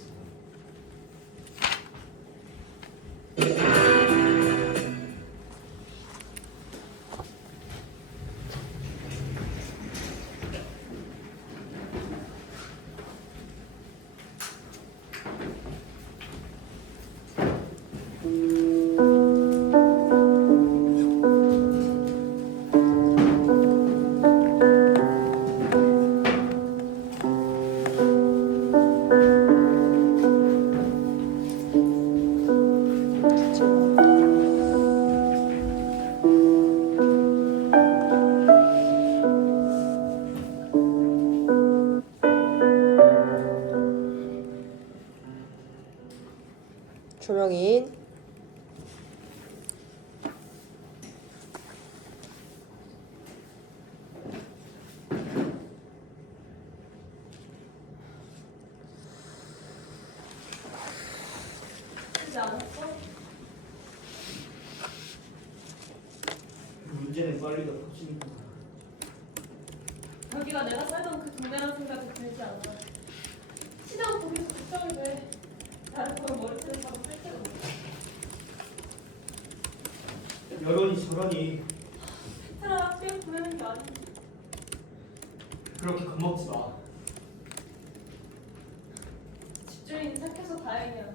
유명인 쓰지 않았어? 문제는 빨리 더 커지니까. 여기가 내가 살던 그 동네라는 생각이 들지 않아. 시장 보기서 걱정이 돼. 나를 보면 머리채를 잡아 뺄게도 여론이 저러니 베테랑 학교에 보내는 게 아니지. 그렇게 겁먹지 마. 집주인이 착해서 다행이야.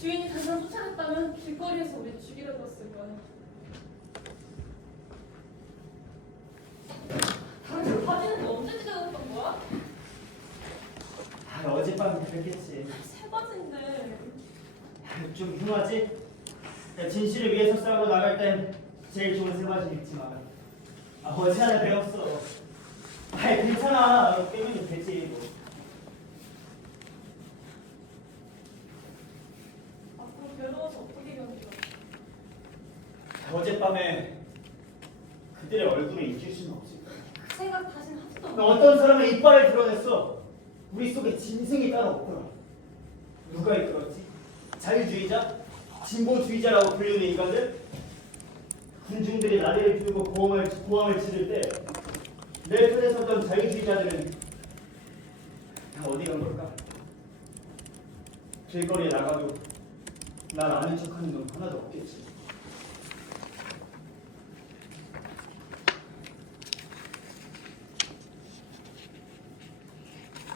주인이 당장 쫓아갔다면 길거리에서 우리 죽이려 뒀을 거야. 당신 바지는 언제 찢어졌던 거야? 어젯밤에 그랬겠지. 새 바지인데. 좀 흉하지? 진실을 위해서 싸우러 나갈 땐 제일 좋은 새바지 입지만 어제 하나 배웠어. 괜찮아. 깨면 되지 뭐. 앞으로 괴로워서 어떻게 견디려? 어젯밤에 그들의 얼굴을 잊을 수는 없을 거야. 그 생각 다신 하지도 않아. 어떤 사람의 이빨을 드러냈어. 우리 속에 짐승이 따로 없더라. 누가 이끌었지? 자유주의자? 진보주의자라고 불리는 인간들? 군중들이 나대를 피우고 고함을 지를 때 내 편에 섰던 자유주의자들은 다 어디 간 걸까? 길거리에 나가도 날 아는 척하는 놈 하나도 없겠지.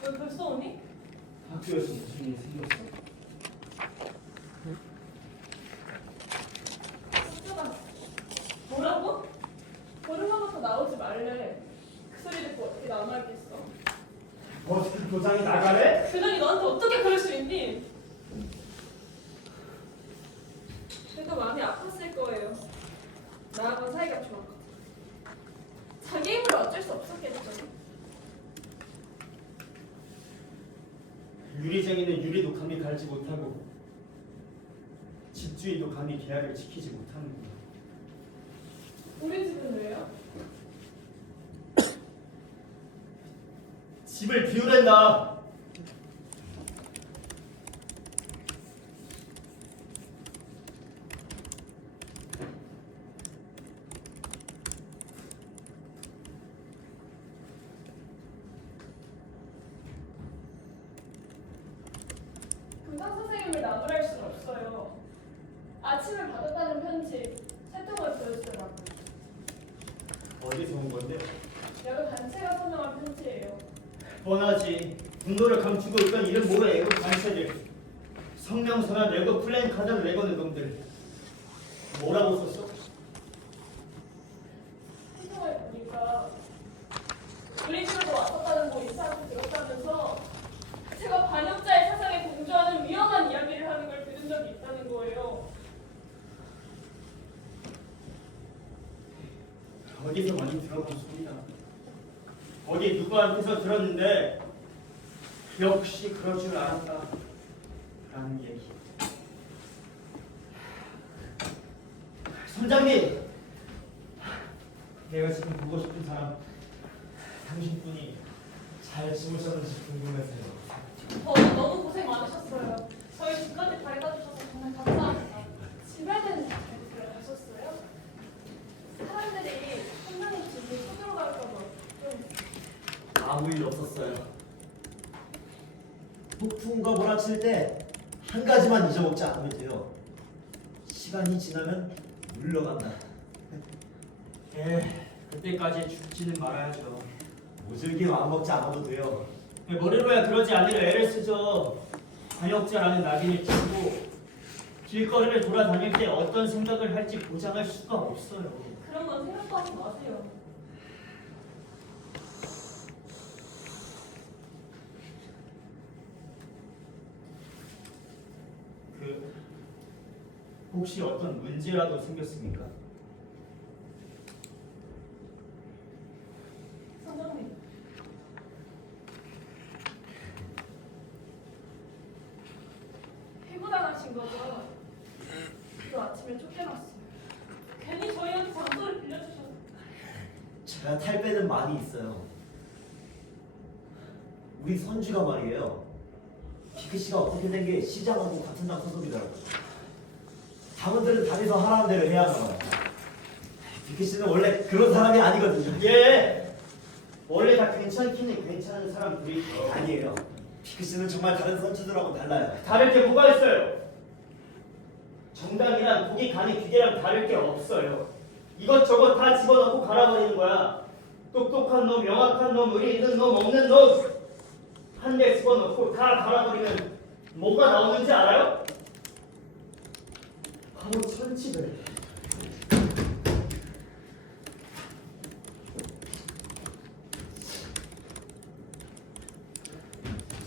왜 벌써 오니? 학교에서 무슨 일이 생겼어? 학교가 뭐라고? 보름만부터 나오지 말래. 그 소리 듣고 어떻게 남아있겠어? 어떻게 도장이 나가래? 그년이 너한테 어떻게 그럴 수 있니? 그래도 마음이 아팠을 거예요. 나하고 사이가 좋았거든. 자기 힘으로 어쩔 수 없었겠죠. 유리쟁이는 유리도 감히 갈지 못하고 집주인도 감히 계약을 지키지 못하는구나. 우리 집은 왜요? 집을 비우랜다. 금상 선생님을 나무랄 순 없어요. 아침을 받았다는 편지 세 통을 보여주더라고요. 어디서 온 건데? 여러 단체가 서명한 편지예요. 뻔하지. 분노를 감추고 있던 이름 모의 애국 단체들. 성명서나 레고 플랜카드를 내거는 놈들. 뭐라고 썼어? 신청을 보니까 우리 집에도 왔었다는 거 이사한테 들었다면서 제가 반역자의 사상에 공조하는 위험한 이야기를 하는 걸 들은 적이 있다는 거예요. 어디서 많이 들어본 소리야. 어디 누구한테서 들었는데 역시 그럴 줄 알았다 라는 얘기. 선장님! 내가 지금 보고 싶은 사람 당신뿐이 잘 주무셨는지 궁금해서요. 너무 고생 많으셨어요. 저희 집까지 데려다 주셔서 정말 감사합니다. 집에는 잘 들어가셨어요? 사람들이 선생님 집을 찾으러 갈까봐 좀 아무 일 없었어요. 폭풍과 몰아칠 때 한 가지만 잊어먹지 않으면 돼요. 시간이 지나면 물러간다. 그때까지 죽지는 말아야죠. 모질게 마음먹지 않아도 돼요. 머리로야 그러지 않으려 애를 쓰죠. 반역자라는 낙인을 치고 길거리를 돌아다닐 때 어떤 생각을 할지 보장할 수가 없어요. 그런 건 생각도 하지 마세요. 혹시 어떤 문제라도 생겼습니까? 선생님. 해고당하신 거죠? 제가 탈 빼는 말이 있어요. 우리 선주가 말이에요. 피크 씨가 어떻게 된 게 시장하고 같은 당 소속이더라고요. 당원들은 당에서 하라는 대로 해야 하나 봐요. 피크 씨는 원래 그런 사람이 아니거든요. 예. 원래 다 괜찮기는 괜찮은 사람들이 아니에요. 피크 씨는 정말 다른 선수들하고 달라요. 다를 게 뭐가 있어요? 정당이란 보기 간이 기계랑 다를 게 없어요. 이것저것 다 집어넣고 갈아버리는 거야. 똑똑한 놈, 명확한 놈, 의리 있는 놈, 없는 놈 한 대 집어넣고 다 갈아버리면 뭐가 나오는지 알아요? 바로 천치들.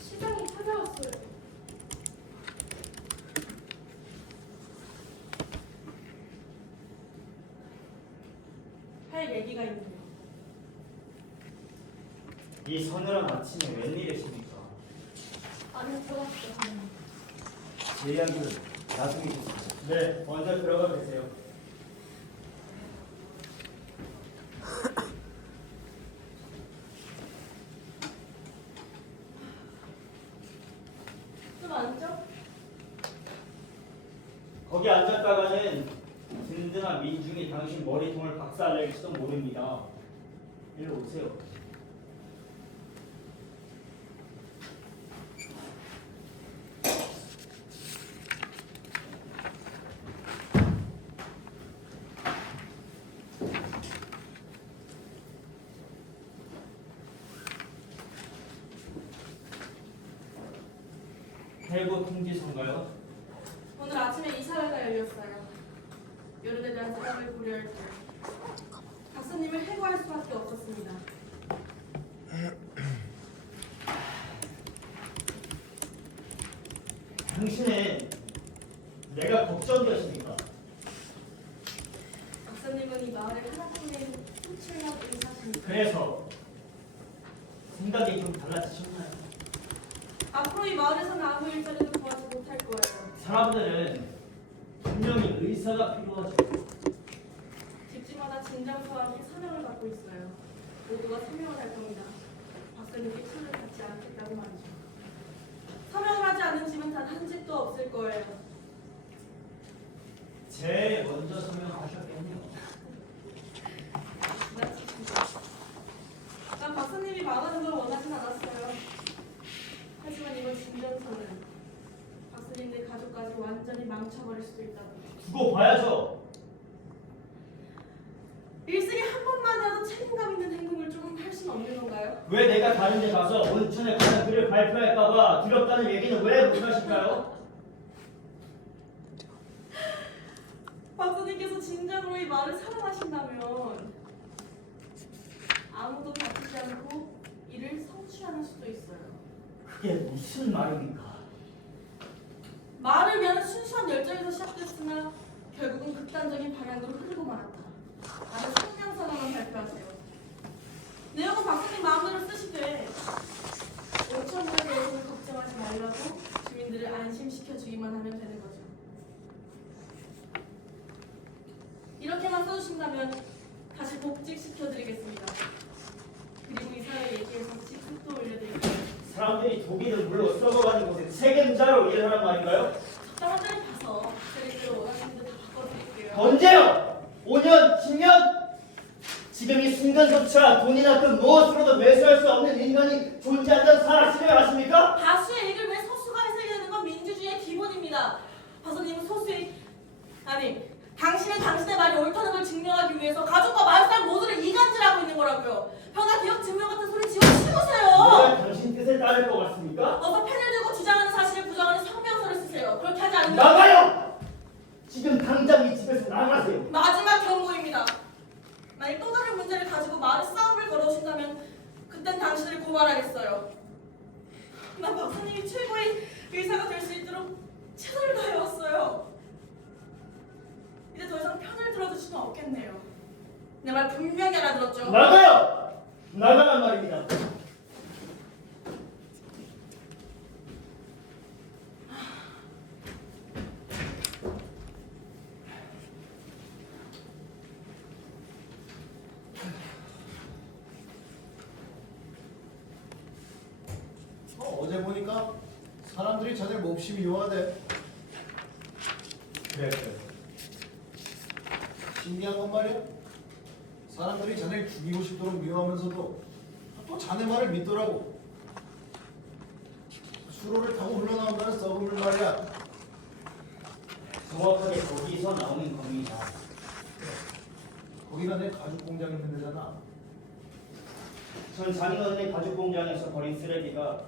시장이 찾아왔어요. 할 얘기가 있네요. 이 서늘한 아침에 웬일이십니까? 안에 들어갔어요. 제 이야기는 나중에 듣겠습니다. 네, 먼저 들어가 계세요. 좀 앉죠? 거기 앉았다가는 든든한 민중이 당신 머리통을 박살낼지도 모릅니다. 일로 오세요. 해고 통지서인가요? 오늘 아침에 이사회가 열렸어요. 여론에 대한 대응을 고려할 때 박사님을 해고할 수밖에 없었습니다. 당신은 내가 걱정되십니까? 박사님은 이 마을의 하나뿐인 수출력 의사십니다. 그래서 생각이 좀 달라지셨나요? 앞으로 이 마을에서는 아무 일자리도 구하지 못할 거예요. 사람들은 분명히 의사가 필요하죠. 집집마다 진정서와 함께 사명을 받고 있어요. 모두가 사명을 할 겁니다. 박사님께 손을 닿지 않겠다고 말이죠. 사명을 하지 않는 집은 단 한 집도 없을 거예요. 제일 먼저 설명하셨겠네요. 난 박사님이 망하는 걸 원하진 않았어요. 하지만 이번 진정서는 박사님네 가족까지 완전히 망쳐버릴 수도 있다고. 두고 봐야죠. 일생에 한 번만이라도 책임감 있는 행동을 조금 할 수는 없는 건가요? 왜 내가 다른 데 가서 온천에 관한 글을 발표할까봐 두렵다는 얘기는 왜 못하실까요? 박사님께서 진정으로 이 말을 사랑하신다면 아무도 다투지 않고 이를 성취하는 수도 있어요. 그게 무슨 말입니까? 말을 위한 순수한 열정에서 시작됐으나 결국은 극단적인 방향으로 흐르고 말았다. 나는 성명선언을 발표하세요. 내용은 박사님 마음대로 쓰시되 온천물에 대해서는 걱정하지 말라고 주민들을 안심시켜주기만 하면 되는 거죠. 이렇게만 써주신다면 다시 복직시켜드리겠습니다. 그리고 이사회 얘기해서 직급도 올려드릴게요. 사람들이 독일을 물로 썩어가는 곳에 책임자로 일하란 말인가요? 적당한 때를 봐서 세력대로 원하시는 대로 다 바꿔드릴게요. 언제요? 5년? 10년? 지금 이 순간조차 돈이나 그 무엇으로도 매수할 수 없는 인간이 존재한다는 사실을 아십니까? 다수의 이익을 위해 소수가 해석되는 건 민주주의의 기본입니다. 박사님은 소수의 당신은 당신의 말이 옳다는 걸 증명하기 위해서 가족과 마을사람 모두를 이간질하고 있는 거라고요. 변화 기억 증명 같은 소리 집어치우세요. 내가 당신 뜻에 따를 것 같습니까? 어서 펜을 들고 주장하는 사실을 부정하는 성명서를 쓰세요. 그렇게 하지 않으면 나가요! 지금 당장 이 집에서 나가세요. 마지막 경고입니다. 만약 또 다른 문제를 가지고 마을에 싸움을 걸어오신다면 그땐 당신을 고발하겠어요. 난 박사님이 최고의 의사가 될 수 있도록 최선을 다해왔어요. 이제 더 이상 편을 들어줄 수는 없겠네요. 내 말 분명히 알아들었죠? 나가요! 나가란 말입니다. 보니까 사람들이 자네를 몹시 미워하대. 그래. 신기한 건 말이야. 사람들이 자네를 죽이고 싶도록 미워하면서도 또 자네 말을 믿더라고. 수로를 타고 흘러나온다는 썩음을 말이야. 정확하게 거기서 나오는 겁니다. 거기가 내 가죽 공장 있는 데잖아. 전 장인어른의 가죽 공장에서 버린 쓰레기가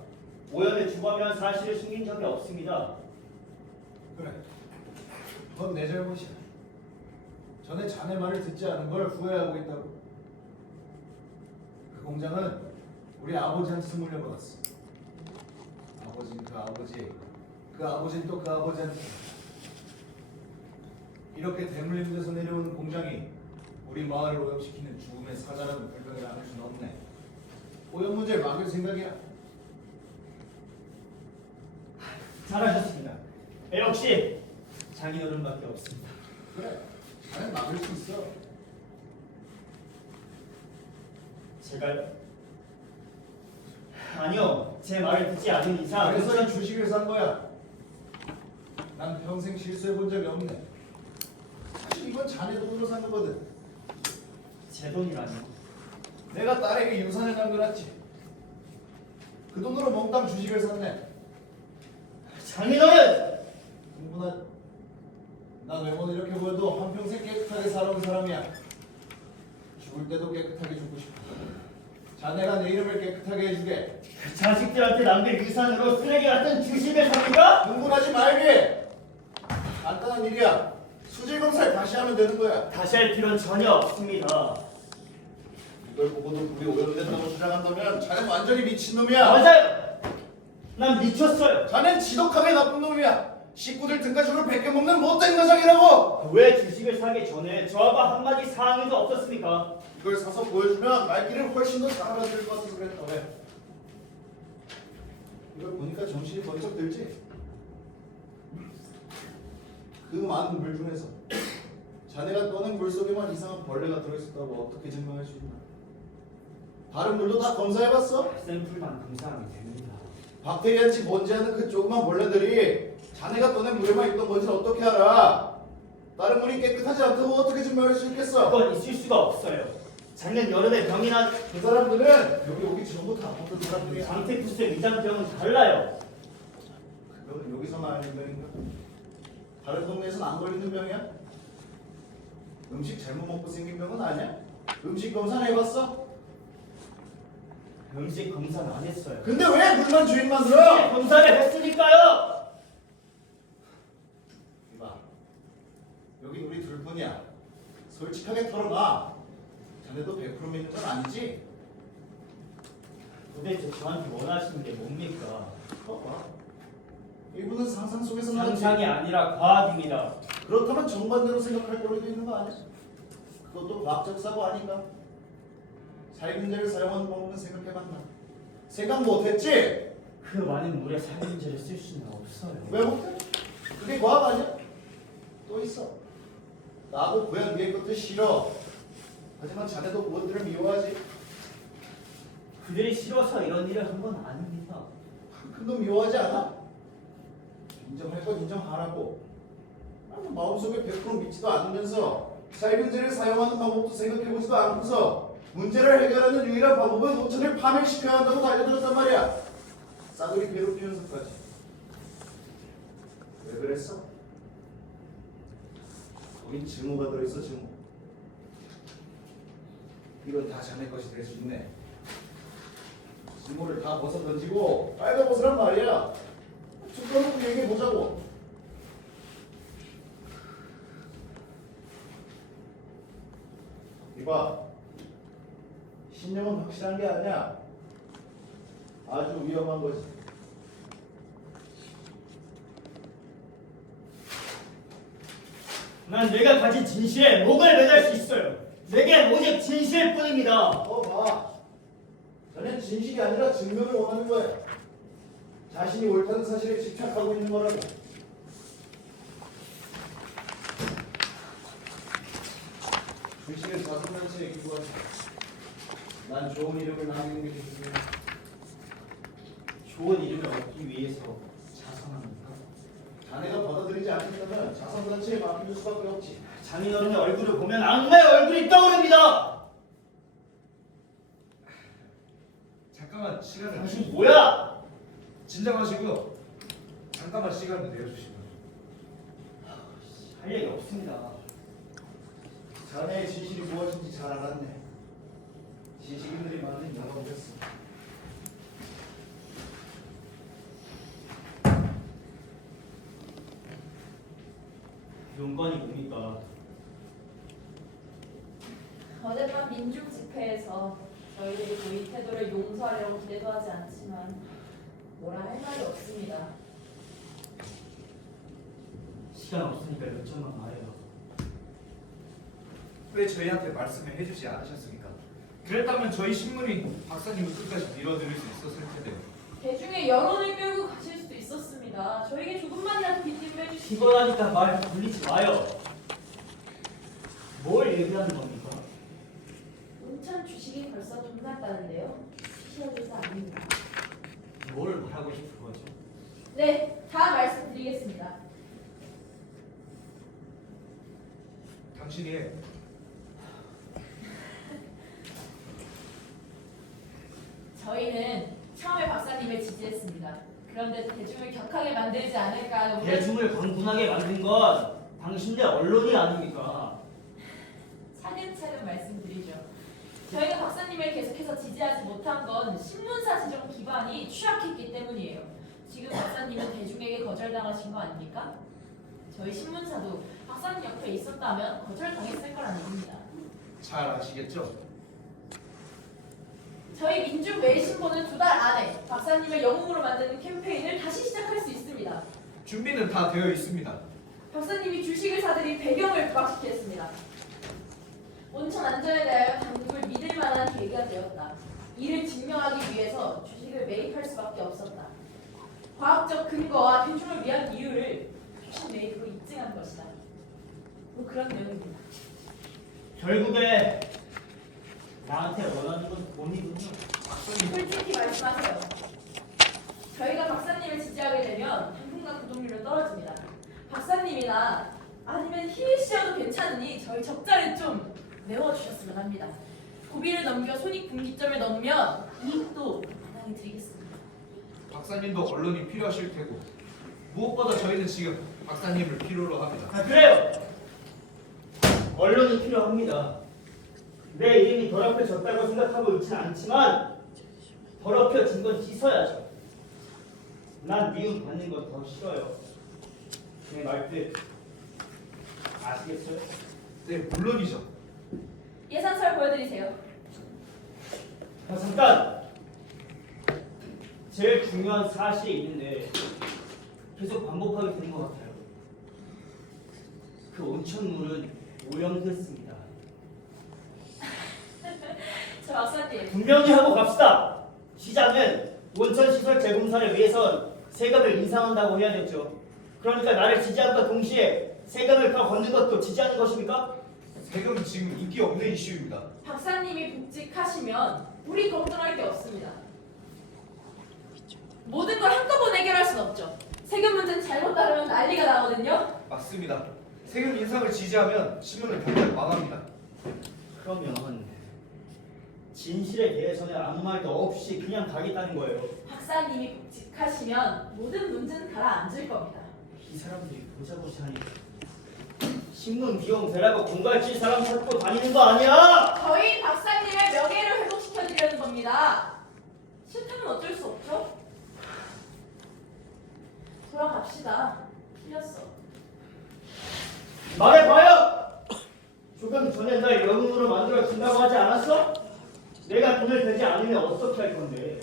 오염에 주범이라는 사실을 숨긴 적이 없습니다. 그래. 그건 내 잘못이야. 전에 자네 말을 듣지 않은 걸 후회하고 있다고. 그 공장은 우리 아버지한테 물려받았어. 아버지는 그 아버지, 그 아버지는 또 그 아버지한테. 이렇게 대물림 돼서 내려오는 공장이 우리 마을을 오염시키는 죽음의 사자라는 별명을 안을 수는 없네. 오염 문제를 막을 생각이야. 잘하셨습니다. 역시 장인어른밖에 없습니다. 그래, 자네 막을 수 있어. 제가요? 아니요, 제 말을 듣지 않은 이상 그래서 이 주식을 산 거야. 난 평생 실수해 본 적이 없네. 사실 이건 자네 돈으로 산 거거든. 제 돈이라니. 내가 딸에게 유산을 남겨놨지. 그 돈으로 몽땅 주식을 샀네. 장인어른! 충분한. 난 외모는 이렇게 보여도 한평생 깨끗하게 살아온 사람이야. 죽을 때도 깨끗하게 죽고 싶어. 자네가 내 이름을 깨끗하게 해주게. 그 자식들한테 남길 유산으로 쓰레기 같은 주식을 삽니까? 흥분하지 말게. 간단한 일이야. 수질 검사를 다시 하면 되는 거야. 다시 할 필요는 전혀 없습니다. 이걸 보고도 우리 오염된다고 주장한다면 자넨 완전히 미친놈이야. 맞아요! 난 미쳤어요. 자넨 지독하게 나쁜 놈이야. 식구들 등가죽을 베껴먹는 못된 가장이라고. 왜 주식을 사기 전에 저하고 한마디 상의도 없었습니까? 이걸 사서 보여주면 말귀를 훨씬 더 잘 알아들을 것 같아서 그랬다. 왜? 이걸 보니까 정신이 번쩍 들지? 그 많은 물 중에서 자네가 떠는 물 속에만 이상한 벌레가 들어있었다고 어떻게 증명할 수 있나? 다른 물도 다 검사해봤어? 샘플만 검사하면 됩니다. 박테리아인지 뭔지 아는 그 조그만 벌레들이 자네가 떠낸 물에만 있던 건지 어떻게 알아? 다른 물이 깨끗하지 않다고 어떻게 증명할 수 있겠어? 그건 있을 수가 없어요. 작년 여름에 병이 난 그 사람들은 여기 오기 전부 다 아팠던 사람들이야. 장테쿠스의 위장병은 달라요. 그거는 여기서만 알는 병인가? 다른 동네에서는 안 걸리는 병이야? 음식 잘못 먹고 생긴 병은 아니야? 음식 검사는 해봤어? 음식 검사는 안 했어요. 근데 왜 물만 주인만 들어? 검사를 했으니까요. 이봐, 여긴 우리 둘뿐이야. 솔직하게 털어놔. 자네도 100% 믿는 건 아니지? 도대체 저한테 원하시는 게 뭡니까? 봐봐. 이분은 상상 속에서 나왔지. 상상이 아니라 과학입니다. 그렇다면 정반대로 생각할 거리도 있는 거 아니야? 그것도 과학적 사고 아닌가? 살균제를 사용하는 방법은 생각해봤나? 생각 못했지? 그 많은 물에 살균제를 쓸 수는 없어요. 왜 못해? 그게 과학 아니야? 또 있어. 나도 고향 위에 것도 싫어. 하지만 자네도 그것들을 미워하지. 그들이 싫어서 이런 일을 한 건 아닙니다. 그도 미워하지 않아? 인정할 건 인정하라고. 나는 마음속에 100% 믿지도 않으면서 살균제를 사용하는 방법도 생각해보지도 않고서 문제를 해결하는 유일한 방법은 온천을 파멸시켜야 한다고 달려들었단 말이야. 싸그리 괴롭히면서까지. 왜 그랬어? 거긴 증오가 들어있어, 증오. 이건 다 자네 것이 될 수 있네. 증오를 다 벗어 던지고 빨간 벗으란 말이야. 축구하고 얘기해보자고. 이봐, 신념은 확실한 게 아니야. 아주 위험한 거지. 난 내가 가진 진실에 목을 매달 수 있어요. 내게 오직 진실일 뿐입니다. 봐. 자넨 진실이 아니라 증명을 원하는 거야. 자신이 옳다는 사실에 집착하고 있는 거라고. 주식을 자선한지 얘기고 하자. 난 좋은 이름을 남기는 게 좋습니다. 좋은 이름을 얻기 위해서 자선합니까? 자네가 받아들이지 않겠다면 자선단체에 맡길 수밖에 없지. 장인어른의 얼굴을 보면 악마의 얼굴이 떠오릅니다. 잠깐만 시간을 당신 뭐야? 진정하시고요. 잠깐만 시간을 내어주시면. 할 얘기 없습니다. 자네의 진실이 무엇인지 잘 알았네. 지식인들이 많은 영광이었어. 용건이 뭡니까? 어젯밤 민중 집회에서 저희들이 고의 태도를 용서하려고 기대도 하지 않지만 뭐라 할 말이 없습니다. 시간 없으니까 몇 점만 말해요. 왜 저희한테 말씀을 해주지 않으셨습니까? 그랬다면 저희 신문이 박사님을 끝까지 밀어드릴 수 있었을 텐데요. 대중의 여론을 끌고 가실 수도 있었습니다. 저에게 조금만이라도 뒷힘을 해주시기 피곤하니까 말 돌리지 마요. 뭘 얘기하는 겁니까? 온천 주식이 벌써 돈 났다는데요. 시험조사 아닙니다. 뭘 말하고 싶은 거죠? 네, 다 말씀드리겠습니다. 당신이 저희는 처음에 박사님을 지지했습니다. 그런데 대중을 격하게 만들지 않을까 하는 대중을 강분하게 만든 건 당신네 언론이 아닙니까? 차근차근 말씀드리죠. 저희가 박사님을 계속해서 지지하지 못한 건 신문사 지정 기반이 취약했기 때문이에요. 지금 박사님은 대중에게 거절당하신 거 아닙니까? 저희 신문사도 박사님 옆에 있었다면 거절당했을 거란 얘기입니다. 잘 아시겠죠? 저희 민중 매일신보는 2달 안에 박사님을 영웅으로 만드는 캠페인을 다시 시작할 수 있습니다. 준비는 다 되어 있습니다. 박사님이 주식을 사들인 배경을 부각시켰습니다. 온천 안전에 대하여 당국을 믿을 만한 계기가 되었다. 이를 증명하기 위해서 주식을 매입할 수밖에 없었다. 과학적 근거와 대중을 위한 이유를 주식 매입으로 입증한 것이다. 뭐 그런 내용입니다. 결국에 나한테 원하는 건 돈이군요. 솔직히 말씀하세요. 저희가 박사님을 지지하게 되면 당분간 구독률은 떨어집니다. 박사님이나 아니면 희일 씨여도 괜찮으니 저희 적자를 좀 메워주셨으면 합니다. 고비를 넘겨 손익분기점을 넘으면 이익도 마땅히 드리겠습니다. 박사님도 언론이 필요하실 테고 무엇보다 저희는 지금 박사님을 필요로 합니다. 아, 그래요. 언론이 필요합니다. 내 이름이 더럽혀졌다고 생각하고 있지는 않지만 더럽혀진 건 씻어야죠. 난 미움 받는 건 더 싫어요. 내 말뜻 아시겠어요? 네, 물론이죠. 예산서를 보여드리세요. 자, 잠깐! 제일 중요한 사실이 있는데 계속 반복하게 되는 것 같아요. 그 온천물은 오염됐습니다. 저 박사님, 분명히 하고 갑시다. 시장은 온천시설 재공사를 위해선 세금을 인상한다고 해야 됐죠. 그러니까 나를 지지함과 동시에 세금을 더 걷는 것도 지지하는 것입니까? 세금은 지금 인기 없는 이슈입니다. 박사님이 복직하시면 우리 걱정할 게 없습니다. 모든 걸 한꺼번에 해결할 순 없죠. 세금 문제는 잘못 다루면 난리가 나거든요. 맞습니다. 세금 인상을 지지하면 신문을 당장 망합니다. 그러면 진실에 대해서는 아무 말도 없이 그냥 가겠다는 거예요. 박사님이 복직하시면 모든 문제는 가라앉을 겁니다. 이 사람들이 보자보자하니 신문 비용 대라고 공갈칠 사람 찾고 다니는 거 아니야? 저희 박사님의 명예를 회복시켜드리려는 겁니다. 싫다면 어쩔 수 없죠. 돌아갑시다. 틀렸어. 말해봐요! 조금 전에 날 영웅으로 만들어준다고 하지 않았어? 내가 돈을 대지 않으면 어떻게 할 건데?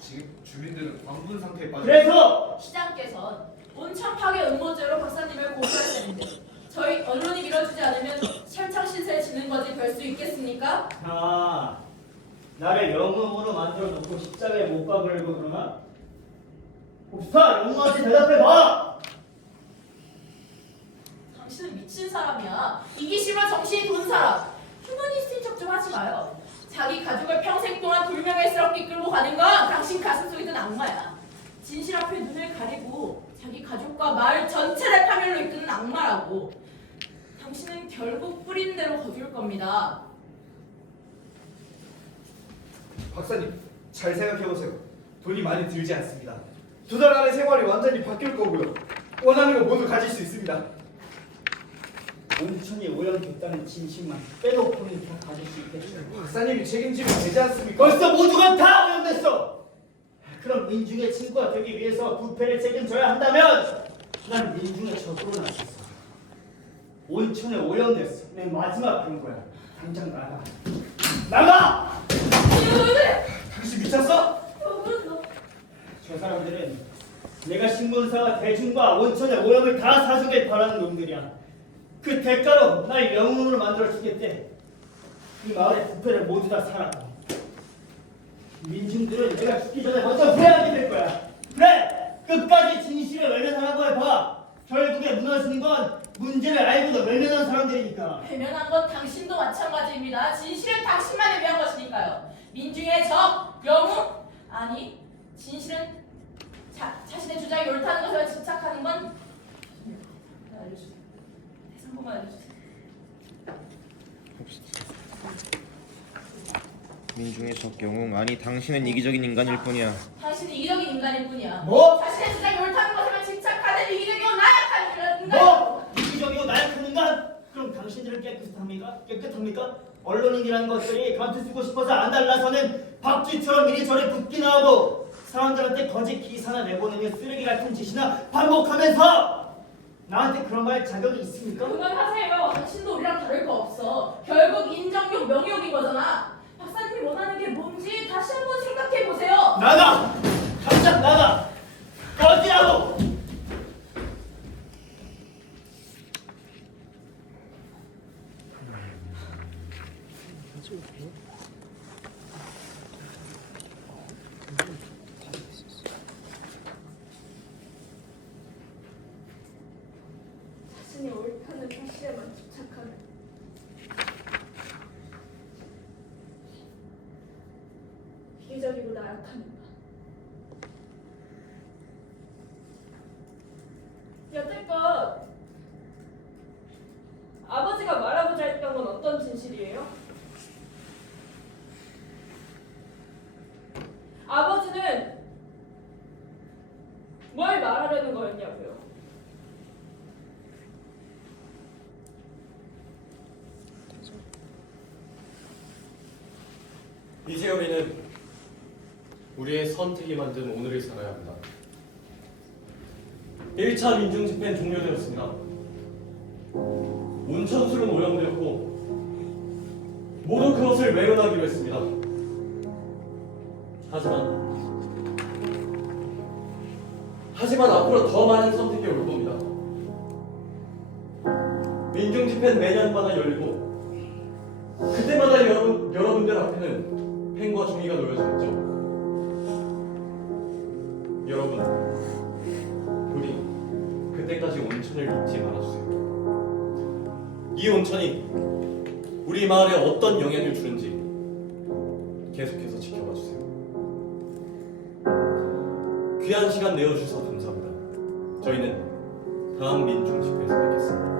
지금 주민들은 광분 상태에 빠져 그래서 시장께선 온천 파괴 음모죄로 박사님을 고소할 텐데 저희 언론이 밀어주지 않으면 설창 신세에 지는 거지 별 수 있겠습니까? 아, 나를 영웅으로 만들어 놓고 십자가에 못 박으려고 그러나? 봅시다! 영웅한테 대답해봐! 당신은 미친 사람이야. 이기심과 정신이 돈 사람. 휴머니스트인 척 좀 하지 마요. 자기 가족을 평생 동안 불명예스럽게 끌고 두고 가는 건 당신 가슴속에 든 악마야. 진실 앞에 눈을 가리고 자기 가족과 마을 전체를 파멸로 이끄는 악마라고. 당신은 결국 뿌린 대로 거둘 겁니다. 박사님, 잘 생각해보세요. 돈이 많이 들지 않습니다. 2달 안에 생활이 완전히 바뀔 거고요. 원하는 거 모두 가질 수 있습니다. 온천이 오염됐다는 진실만 빼놓고는 다 가질 수 있겠죠. 박사님이 책임지면 되지 않습니까? 벌써 모두가 다 오염됐어. 그럼 민중의 친구가 되기 위해서 부패를 책임져야 한다면 난 민중의 적으로 나섰어. 온천에 오염됐어. 내 마지막 경고야. 당장 나가. 나가! 당신 미쳤어? 저 사람들은 내가 신문사와 대중과 온천의 오염을 다 사주길 바라는 놈들이야. 그 대가로 날 영웅으로 만들어 주겠대. 이 마을의 부패를 모두 다 사라고. 민중들은 내가 죽기 전에 먼저 후회하게 될 거야. 그래! 끝까지 진실을 외면하라고 해봐. 결국에 무너지는 건 문제를 알고도 외면한 사람들이니까. 외면한 건 당신도 마찬가지입니다. 진실은 당신만을 위한 것이니까요. 민중의 적, 영웅? 아니, 진실은 자신의 주장에 옳다는 것에 집착하는 건 알려주세요. 다시 한 번만 알려주세요. 민중의 적 영웅. 아니 당신은 이기적인 인간일 뿐이야. 당신은 이기적인 인간일 뿐이야. 뭐? 자신의 주장에 옳다는 것에만 집착하는 이기적이고 나약한 인간. 뭐? 이기적이고 나약한 인간? 그럼 당신들은 깨끗합니까? 언론인이라는 것들이 감투 쓰고 싶어서 안 달라서는 박쥐처럼 이리저리 붙기나 하고 사람들한테 거짓 기사나 내보내며 쓰레기 같은 짓이나 반복하면서 나한테 그런 말 자격이 있습니까? 그만하세요. 당신도 우리랑 다를 거 없어. 결국 인정욕, 명욕인 거잖아. 박사님이 원하는 게 뭔지 다시 한번 생각해 보세요. 나가! 당장 나가! 꺼지라고! 자신이 옳다는 사실에만 집착하는 이기적이고 나약한 인간. 여태껏 아버지가 말하고자 했던 건 어떤 진실이에요? 아버지는 뭘 말하려는 거였냐고요? 이제 우리는 우리의 선택이 만든 오늘을 살아야 합니다. 1차 민중집회는 종료되었습니다. 온천술은 오염되었고 모두 그것을 외면하기로 했습니다. 하지만 앞으로 더 많은 선택이 올 겁니다. 민중집회는 매년마다 열리고 그때마다 여러분들 앞에는 펜과 종이가 놓여져 있죠. 여러분, 우리 그때까지 온천을 잊지 말아주세요. 이 온천이 우리 마을에 어떤 영향을 주는지 계속해서 지켜봐 주세요. 귀한 시간 내어주셔서 감사합니다. 저희는 다음 민중집회에서 뵙겠습니다.